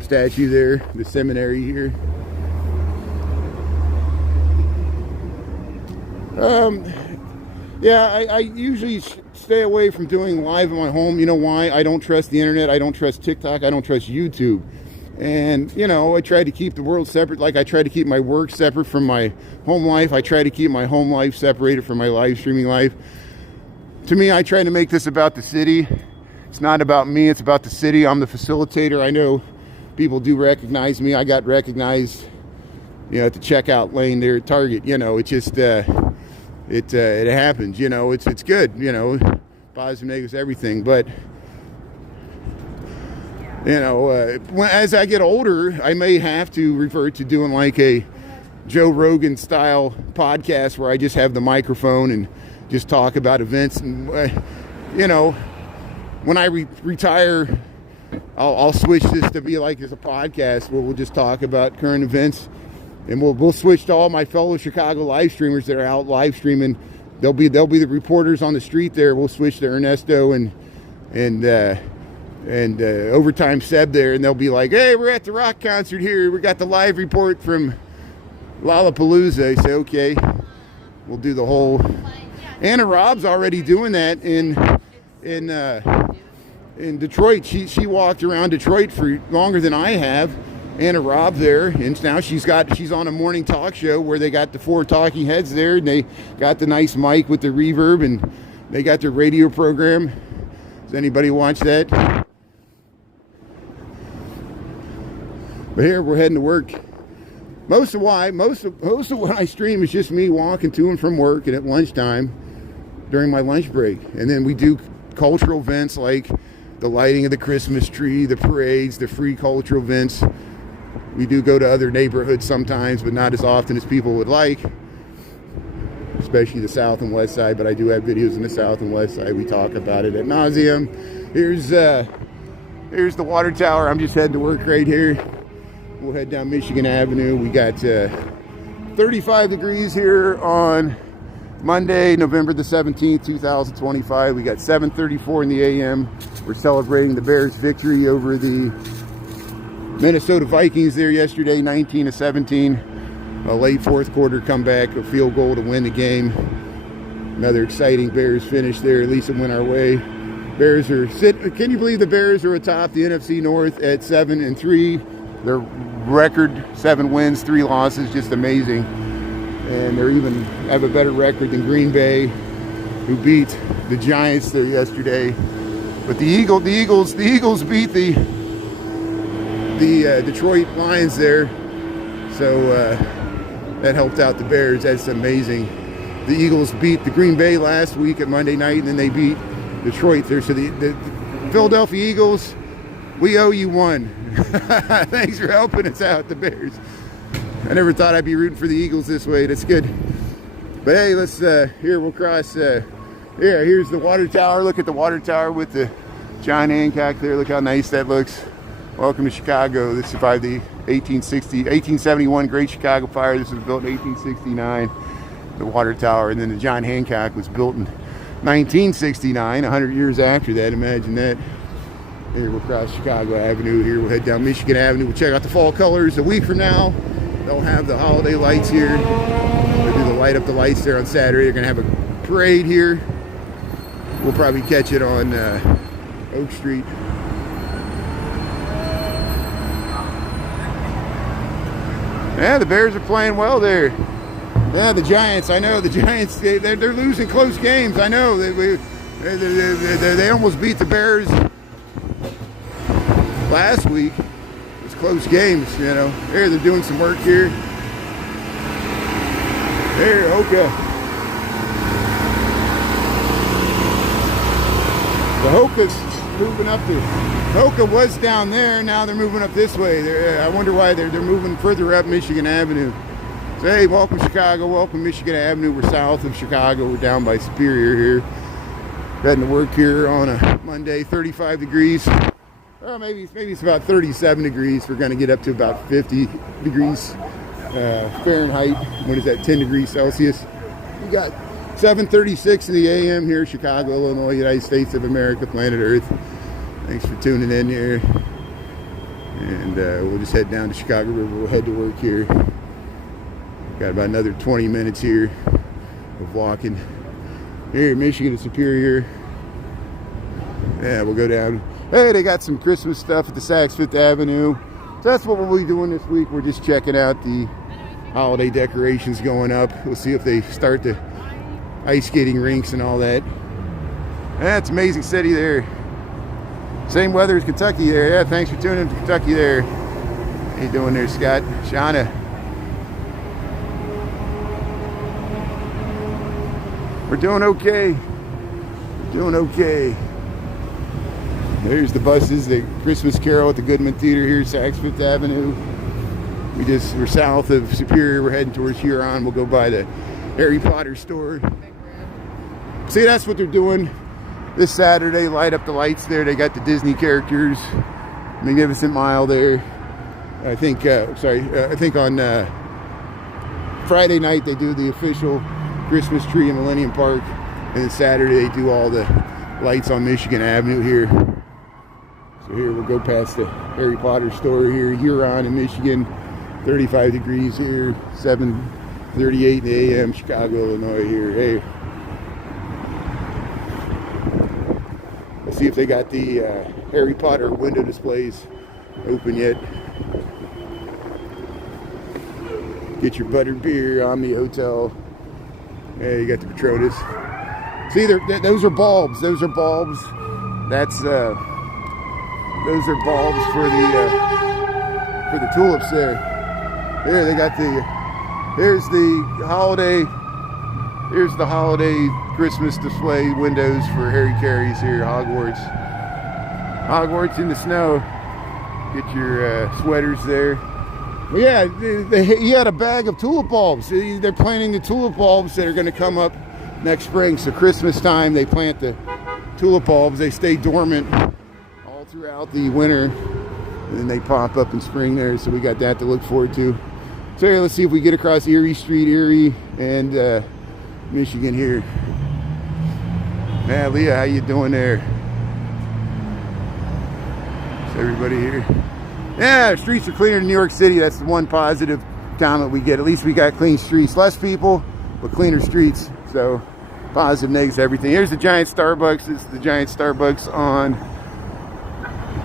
statue there, the seminary here. Yeah, I usually stay away from doing live in my home. You know why? I don't trust the internet. I don't trust TikTok. I don't trust YouTube. And, you know, I try to keep the world separate. Like I try to keep my work separate from my home life. I try to keep my home life separated from my live streaming life. To me, I try to make this about the city. It's not about me. It's about the city. I'm the facilitator. I know people do recognize me. I got recognized, you know, at the checkout lane there at Target. You know, it's just, it happens. You know, it's good. You know, positive, negatives, everything. But you know, as I get older, I may have to revert to doing like a Joe Rogan style podcast where I just have the microphone and just talk about events. And, you know, when I retire, I'll switch this to be like as a podcast where we'll just talk about current events. And we'll switch to all my fellow Chicago live streamers that are out live streaming. They'll be the reporters on the street there. We'll switch to Ernesto and Overtime Seb there, and they'll be like, hey, we're at the rock concert here. We got the live report from Lollapalooza. I say, okay, we'll do the whole. Anna Rob's already doing that in Detroit. She walked around Detroit for longer than I have. Anna Rob there, and now she's on a morning talk show where they got the 4 talking heads there, and they got the nice mic with the reverb, and they got their radio program. Does anybody watch that? But here we're heading to work. Most of what I stream is just me walking to and from work and at lunchtime during my lunch break. And then we do cultural events like the lighting of the Christmas tree, the parades, the free cultural events. We do go to other neighborhoods sometimes, but not as often as people would like, especially the South and West Side. But I do have videos in the South and West Side. We talk about it ad nauseum. Here's the water tower. I'm just heading to work right here. We'll head down Michigan Avenue. We got 35 degrees here on Monday, November the 17th, 2025. We got 7:34 in the AM. We're celebrating the Bears' victory over the Minnesota Vikings there yesterday, 19-17. A late fourth quarter comeback, a field goal to win the game. Another exciting Bears finish there. At least it went our way. Bears are can you believe the Bears are atop the NFC North at 7-3? Their record, 7 wins, 3 losses, just amazing. And they're even have a better record than Green Bay, who beat the Giants there yesterday. But the Eagles beat the Detroit Lions there, so that helped out the Bears. That's amazing. The Eagles beat the Green Bay last week at Monday night, and then they beat Detroit there. So the Philadelphia Eagles, we owe you one. Thanks for helping us out, the Bears. I never thought I'd be rooting for the Eagles this way. That's good. But hey, let's here we'll cross. Here's the water tower. Look at the water tower with the John Hancock there. Look how nice that looks. Welcome to Chicago. This survived the 1871 Great Chicago Fire. This was built in 1869. The water tower, and then the John Hancock was built in 1969. 100 years after that. Imagine that. Here we'll cross Chicago Avenue. Here we'll head down Michigan Avenue. We'll check out the fall colors. A week from now, they'll have the holiday lights here. They'll do the light up the lights there on Saturday. They're going to have a parade here. We'll probably catch it on Oak Street. Yeah, the Bears are playing well there. Yeah, the Giants. I know the Giants. They're losing close games. I know they almost beat the Bears last week. It was close games, you know. Here they're doing some work here. There, okay. The Hoka's moving up to. Hoka was down there. Now they're moving up this way. I wonder why they're moving further up Michigan Avenue. So hey, welcome Chicago. Welcome Michigan Avenue. We're south of Chicago. We're down by Superior here. Heading to work here on a Monday. 35 degrees. Well, maybe it's about 37 degrees. We're going to get up to about 50 degrees Fahrenheit. What is that? 10 degrees Celsius. We got 7:36 in the AM here, Chicago, Illinois, United States of America, planet Earth. Thanks for tuning in here. And we'll just head down to Chicago River. We'll head to work here. Got about another 20 minutes here. of walking. Here, Michigan to Superior. Yeah, we'll go down. Hey, they got some Christmas stuff at the Saks Fifth Avenue. So that's what we'll be doing this week. We're just checking out the holiday decorations going up. We'll see if they start the ice skating rinks and all that. That's amazing city there. Same weather as Kentucky there. Yeah, thanks for tuning in to Kentucky there. How you doing there, Scott? Shauna. We're doing okay. We're doing okay. There's the buses, the Christmas Carol at the Goodman Theater here, Saks Fifth Avenue. We're south of Superior. We're heading towards Huron. We'll go by the Harry Potter store. See, that's what they're doing this Saturday. Light up the lights there. They got the Disney characters. Magnificent Mile there. I think on Friday night they do the official Christmas tree in Millennium Park, and then Saturday they do all the lights on Michigan Avenue here. So here we'll go past the Harry Potter store here, Huron in Michigan. 35 degrees here, 7:38 a.m. Chicago, Illinois here. Hey, let's see if they got the Harry Potter window displays open yet. Get your buttered beer, Omni Hotel. Hey, you got the Patronus. See, those are bulbs. Those are bulbs. That's those are bulbs for the tulips there. There they got here's the holiday Christmas display windows for Harry Carey's here, Hogwarts. Hogwarts in the snow. Get your sweaters there. Well, yeah, he had a bag of tulip bulbs. They're planting the tulip bulbs that are going to come up next spring. So Christmas time, they plant the tulip bulbs. They stay dormant all throughout the winter, and then they pop up in spring there. So we got that to look forward to. So here, let's see if we get across Erie Street, Erie and Michigan here. Man, Leah, how you doing there? Is everybody here? Yeah, streets are cleaner in New York City. That's the one positive comment we get. At least we got clean streets. Less people, but cleaner streets. So positive, negative, everything. Here's the giant Starbucks. This is the giant Starbucks on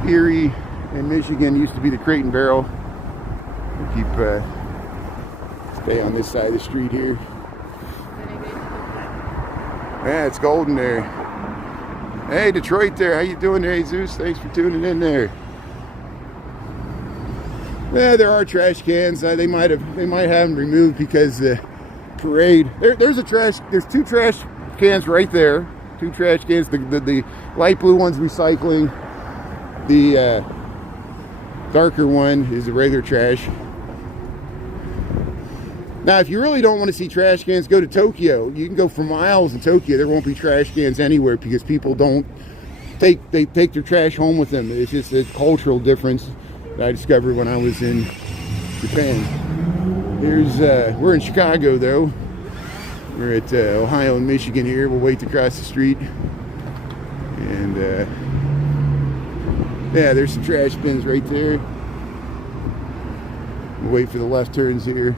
Erie and Michigan. Used to be the Crate and Barrel. We keep stay on this side of the street here. Yeah, it's golden there. Hey, Detroit there. How you doing there, Jesus? Thanks for tuning in there. Yeah, there are trash cans. They might have them removed because the parade. There's two trash cans right there. Two trash cans. The light blue one's recycling. The darker one is the regular trash. Now, if you really don't want to see trash cans, go to Tokyo. You can go for miles in Tokyo. There won't be trash cans anywhere because people don't take their trash home with them. It's just a cultural difference that I discovered when I was in Japan. We're in Chicago though. We're at Ohio and Michigan here. We'll wait to cross the street. And yeah, there's some trash bins right there. We'll wait for the left turns here.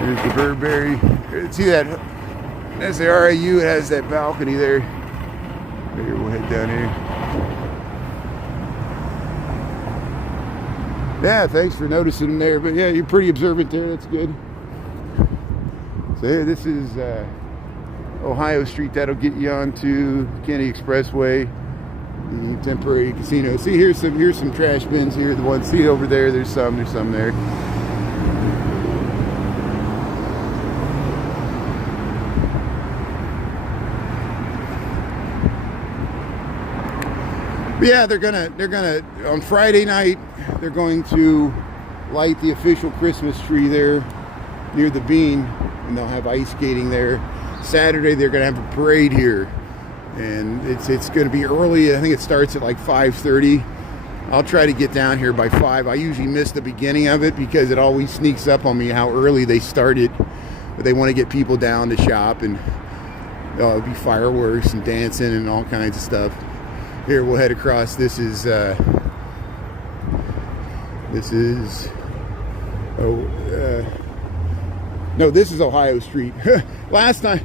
There's the Burberry. See that? That's the RIU. It has that balcony there. Here, we'll head down here. Yeah, thanks for noticing them there. But yeah, you're pretty observant there. That's good. So here, this is Ohio Street. That'll get you onto Kennedy Expressway, the temporary casino. See, here's some trash bins here. The one, see over there. There's some there. But yeah, they're gonna on Friday night. They're going to light the official Christmas tree there near the Bean, and they'll have ice skating there. Saturday they're going to have a parade here, and it's going to be early. I think it starts at like 5:30. I'll try to get down here by 5. I usually miss the beginning of it because it always sneaks up on me how early they start it. But they want to get people down to shop, and it'll be fireworks and dancing and all kinds of stuff. Here, we'll head across. This is No, this is Ohio Street. Last time,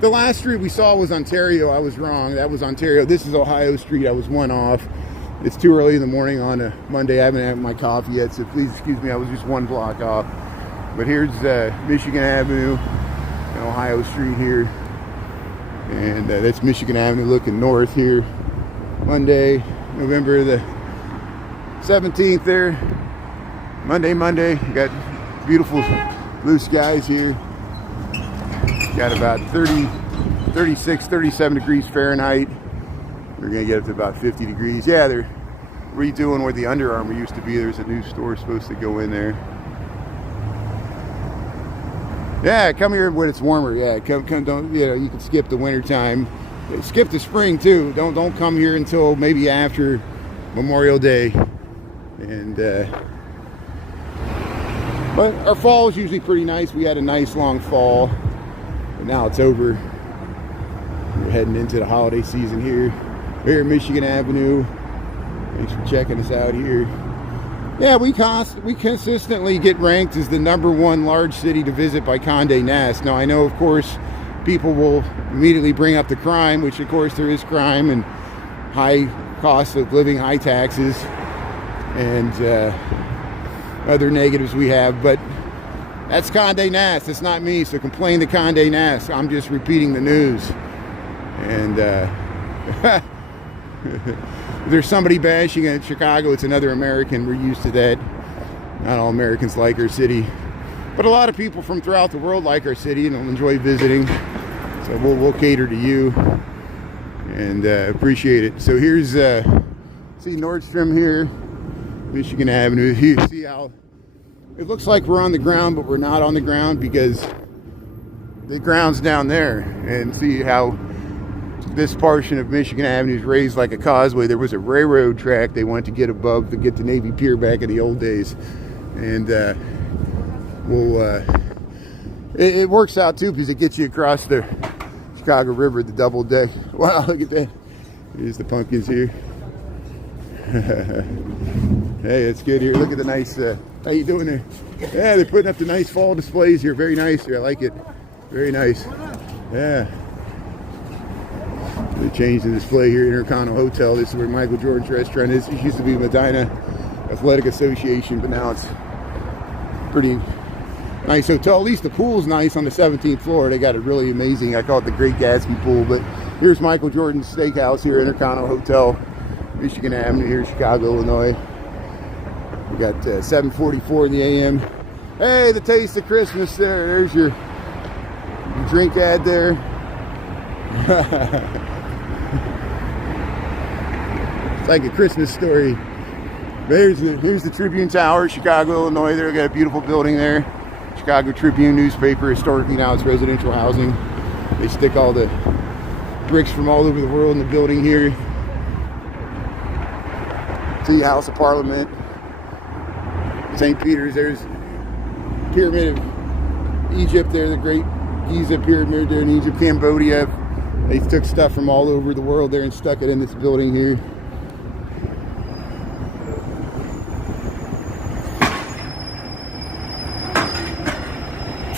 the last street we saw was Ontario. I was wrong. That was Ontario. This is Ohio Street. I was one off. It's too early in the morning on a Monday. I haven't had my coffee yet, so please excuse me. I was just one block off. But here's Michigan Avenue and Ohio Street here. And that's Michigan Avenue looking north here. Monday, November the 17th there. Monday. You got beautiful blue skies here. Got about 36, 37 degrees Fahrenheit. We're going to get up to about 50 degrees. Yeah, they're redoing where the Under Armour used to be. There's a new store supposed to go in there. Yeah, come here when it's warmer. Yeah, come. Don't, you know, you can skip the winter time. Skip the spring too. Don't come here until maybe after Memorial Day. And but our fall is usually pretty nice. We had a nice long fall, but now it's over. We're heading into the holiday season here. We're here at Michigan Avenue. Thanks for checking us out here. Yeah, we consistently get ranked as the #1 large city to visit by Condé Nast. Now, I know, of course, people will immediately bring up the crime, which, of course, there is crime and high cost of living, high taxes, and other negatives we have. But that's Condé Nast. It's not me, so complain to Condé Nast. I'm just repeating the news. And if there's somebody bashing at Chicago, it's another American. We're used to that. Not all Americans like our city, but a lot of people from throughout the world like our city and will enjoy visiting. So we'll cater to you and appreciate it. So here's see Nordstrom here, Michigan Avenue. You see how it looks like we're on the ground, but we're not on the ground because the ground's down there. And see how this portion of Michigan Avenue is raised like a causeway. There was a railroad track they wanted to get above to get to Navy Pier back in the old days. And it works out too because it gets you across the Chicago River, the double deck. Wow, look at that. Here's the pumpkins here. Hey, it's good here. Look at the nice, how you doing there? Yeah, they're putting up the nice fall displays here. Very nice here. I like it. Very nice. Yeah. They changed the display here, Intercontinental Hotel. This is where Michael Jordan's restaurant is. It used to be Medina Athletic Association, but now it's pretty nice hotel. At least the pool's nice on the 17th floor. They got it really amazing. I call it the Great Gatsby pool. But here's Michael Jordan's Steakhouse here, Intercontinental Hotel, Michigan Avenue here, Chicago, Illinois. We got 7:44 in the AM. Hey, the taste of Christmas there. There's your drink ad there. It's like a Christmas story. Here's the Tribune Tower, Chicago, Illinois. They got a beautiful building there. Chicago Tribune newspaper. Historically now it's residential housing. They stick all the bricks from all over the world in the building here. See House of Parliament. St. Peter's. There's Pyramid of Egypt there, the Great Giza Pyramid there in Egypt. Cambodia. They took stuff from all over the world there and stuck it in this building here.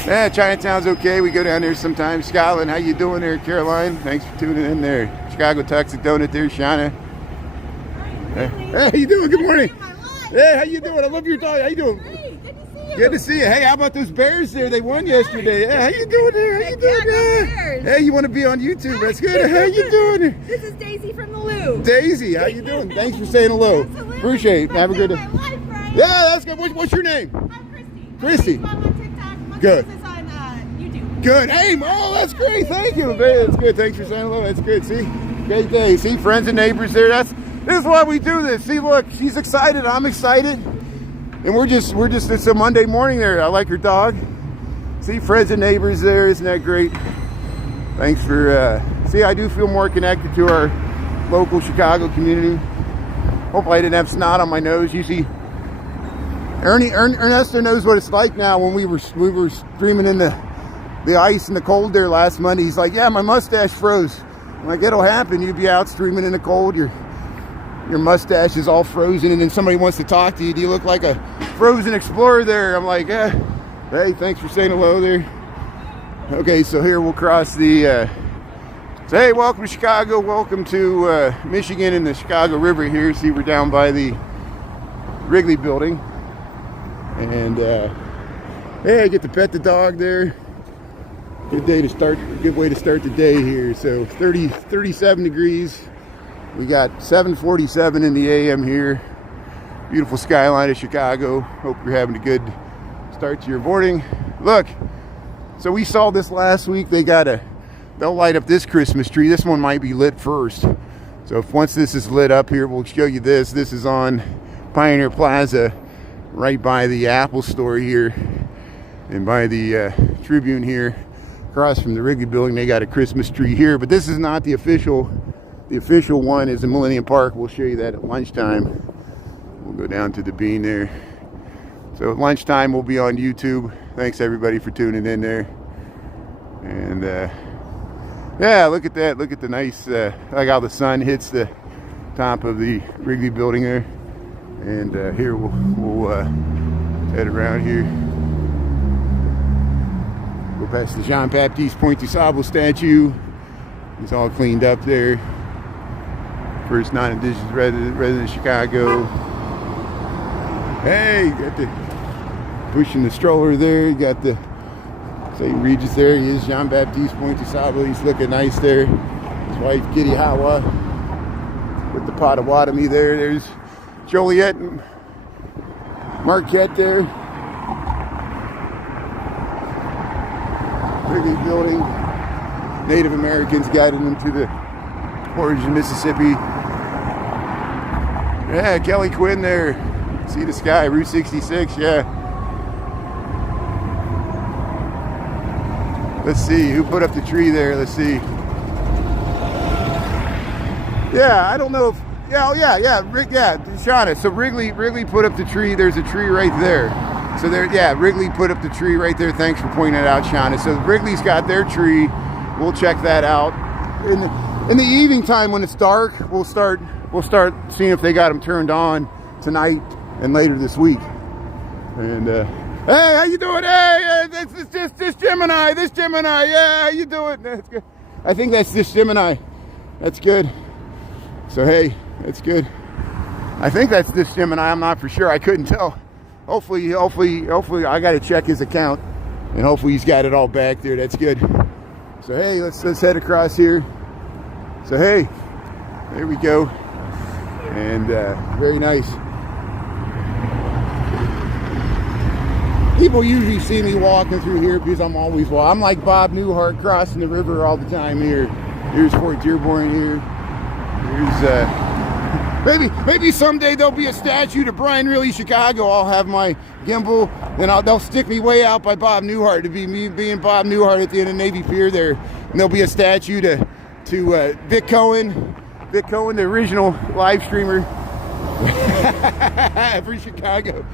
Yeah, Chinatown's okay. We go down there sometimes. Scotland, how you doing there, Caroline? Thanks for tuning in there. Chicago Toxic Donut there, Shauna. Hey, how you doing? Good morning. Hey, how you doing? I love your dog. How you doing? Good to see you. Hey, how about those Bears there? They won yesterday. Yeah, how you doing there? How you doing there? Hey, you want to be on YouTube? That's good. How you doing? This is Daisy from the Loop. Daisy, how you doing? Thanks for saying hello. Absolutely. Appreciate it. Have a good day. Yeah, that's good. What's your name? I'm Christy. Christy. I'm on TikTok. My Good. business on YouTube. Good. Hey, oh, that's great. Thank you. That's good. Thanks for saying hello. That's good. See, great day. See, friends and neighbors there. This is why we do this. See, look, she's excited. I'm excited. And we're just, it's a Monday morning there. I like her dog. See, friends and neighbors there. Isn't that great? Thanks for, see, I do feel more connected to our local Chicago community. Hopefully I didn't have snot on my nose. You see, Ernesto knows what it's like now. When we were streaming in the ice and the cold there last Monday, he's like, yeah, my mustache froze. I'm like, it'll happen. You'd be out streaming in the cold. Your mustache is all frozen, and then somebody wants to talk to you. Do you look like a frozen explorer there? I'm like, Hey, thanks for saying hello there. Okay, so here we'll cross the, so hey, welcome to Chicago, welcome to Michigan and the Chicago River here. See, we're down by the Wrigley building. And hey, I get to pet the dog there. Good day to start, good way to start the day here. So 37 degrees. We got 7:47 in the AM here. Beautiful skyline of Chicago. Hope you're having a good start to your morning. Look, so we saw this last week. They'll light up this Christmas tree. This one might be lit first. So if once this is lit up here, we'll show you this. This is on Pioneer Plaza, right by the Apple store here and by the Tribune here. Across from the Wrigley building, they got a Christmas tree here, but this is not the official. The official one is in Millennium Park. We'll show you that at lunchtime. We'll go down to the bean there. So at lunchtime, we'll be on YouTube. Thanks everybody for tuning in there. And yeah, look at that. Look at the nice, like how the sun hits the top of the Wrigley building there. And here we'll head around here. Go past the Jean-Baptiste Point du Sable statue. It's all cleaned up there. First non-indigenous resident of Chicago. Hey, you got the pushing the stroller there. You got the St. Regis there. He is Jean-Baptiste Point du Sable. He's looking nice there. His wife, Kitty Hawa, with the Potawatomi there. There's Joliet and Marquette there. Wrigley building. Native Americans guided them to the portage of Mississippi. Yeah, Kelly Quinn there. See the sky, Route 66, yeah. Let's see, who put up the tree there? Let's see. Yeah, I don't know if, yeah, Shauna. So Wrigley put up the tree. There's a tree right there. So there, yeah, Wrigley put up the tree right there. Thanks for pointing it out, Shauna. So Wrigley's got their tree. We'll check that out. In the evening time when it's dark, we'll start seeing if they got them turned on tonight and later this week. And hey, how you doing? Hey, this Gemini. Yeah, how you doing? That's good. I think that's this Gemini. That's good. So hey, that's good. I think that's this Gemini. I'm not for sure. I couldn't tell. Hopefully, I got to check his account, and hopefully he's got it all back there. That's good. So hey, let's head across here. So hey, there we go. And very nice. People usually see me walking through here because I'm always walking. I'm like Bob Newhart crossing the river all the time here. Here's Fort Dearborn here. Here's maybe someday there'll be a statue to Brian Riley Chicago. I'll have my gimbal and they'll stick me way out by Bob Newhart to be me being Bob Newhart at the end of Navy Pier there. And there'll be a statue to Vic Cohen, the original live streamer for Chicago.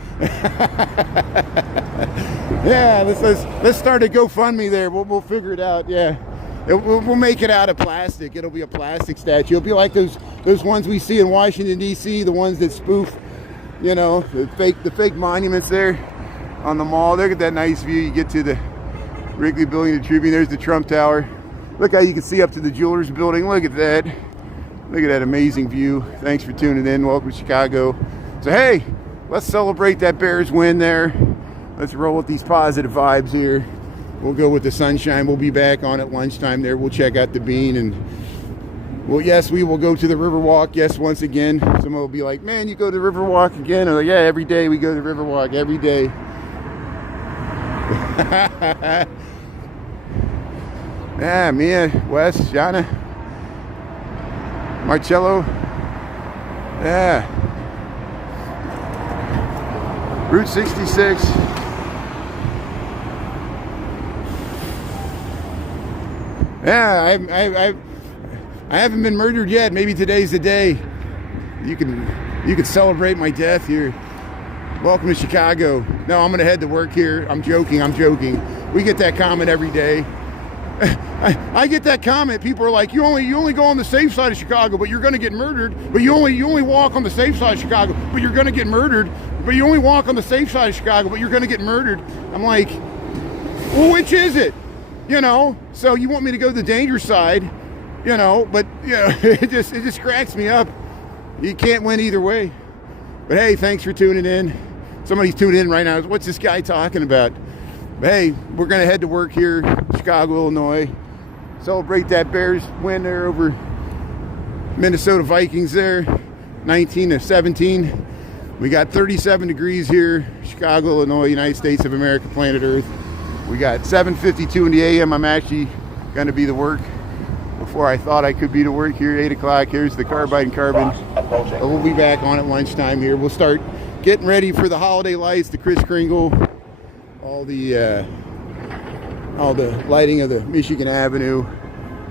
Yeah, let's start a GoFundMe there. We'll figure it out. Yeah, we'll make it out of plastic. It'll be a plastic statue. It'll be like those ones we see in Washington D.C. The ones that spoof, you know, the fake monuments there on the mall. Look at that nice view. You get to the Wrigley building, the Tribune. There's the Trump Tower. Look how you can see up to the Jewelers building. Look at that. Look at that amazing view. Thanks for tuning in. Welcome to Chicago. So hey, let's celebrate that Bears win there. Let's roll with these positive vibes here. We'll go with the sunshine. We'll be back on at lunchtime there. We'll check out the bean and well, yes, we will go to the Riverwalk. Yes, once again. Someone will be like, man, you go to the Riverwalk again? I'm like, yeah, every day we go to the Riverwalk. Every day. Yeah, Mia, Wes, Jana, Marcello. Yeah. Route 66. Yeah, I haven't been murdered yet. Maybe today's the day. You can celebrate my death here. Welcome to Chicago. No, I'm gonna head to work here. I'm joking. We get that comment every day. I get that comment. People are like, you only go on the safe side of Chicago, but you're going to get murdered. But you only walk on the safe side of Chicago, but you're going to get murdered. But you only walk on the safe side of Chicago, but you're going to get murdered. I'm like, well, which is it? You know, so you want me to go to the danger side, you know, but you know, it just cracks me up. You can't win either way. But hey, thanks for tuning in. Somebody's tuning in right now. What's this guy talking about? But hey, we're going to head to work here, Chicago, Illinois. Celebrate that Bears win there over Minnesota Vikings there, 19-17. We got 37 degrees here, Chicago, Illinois, United States of America, planet Earth. We got 7:52 in the AM. I'm actually going to be to work before I thought I could be to work here, 8 o'clock. Here's the Carbide and Carbon. We'll be back on at lunchtime here. We'll start getting ready for the holiday lights, the Kris Kringle, all the lighting of the Michigan Avenue,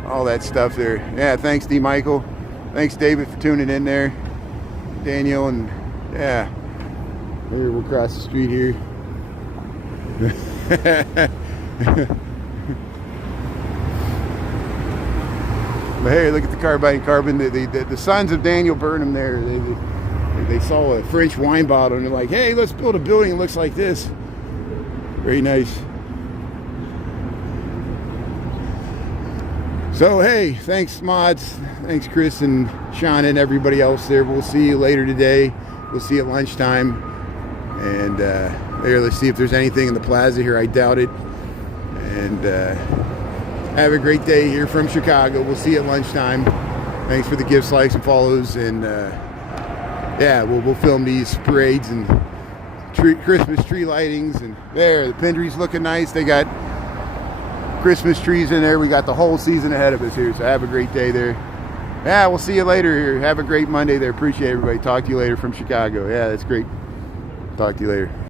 all that stuff there. Yeah, thanks, D. Michael. Thanks, David, for tuning in there. Daniel, and yeah, here we'll cross the street here. But hey, look at the Carbide and Carbon. The sons of Daniel Burnham there. They saw a French wine bottle and they're like, hey, let's build a building that looks like this. Very nice. So hey, thanks mods. Thanks Chris and Sean and everybody else there. We'll see you later today. We'll see you at lunchtime. And there, let's see if there's anything in the plaza here. I doubt it. And have a great day here from Chicago. We'll see you at lunchtime. Thanks for the gifts, likes, and follows. And yeah, we'll film these parades and Christmas tree lightings. And there, the Pendry's looking nice. They got Christmas trees in there. We got the whole season ahead of us here. So have a great day there. Yeah, we'll see you later here. Have a great Monday there. Appreciate everybody. Talk to you later from Chicago. Yeah, that's great. Talk to you later.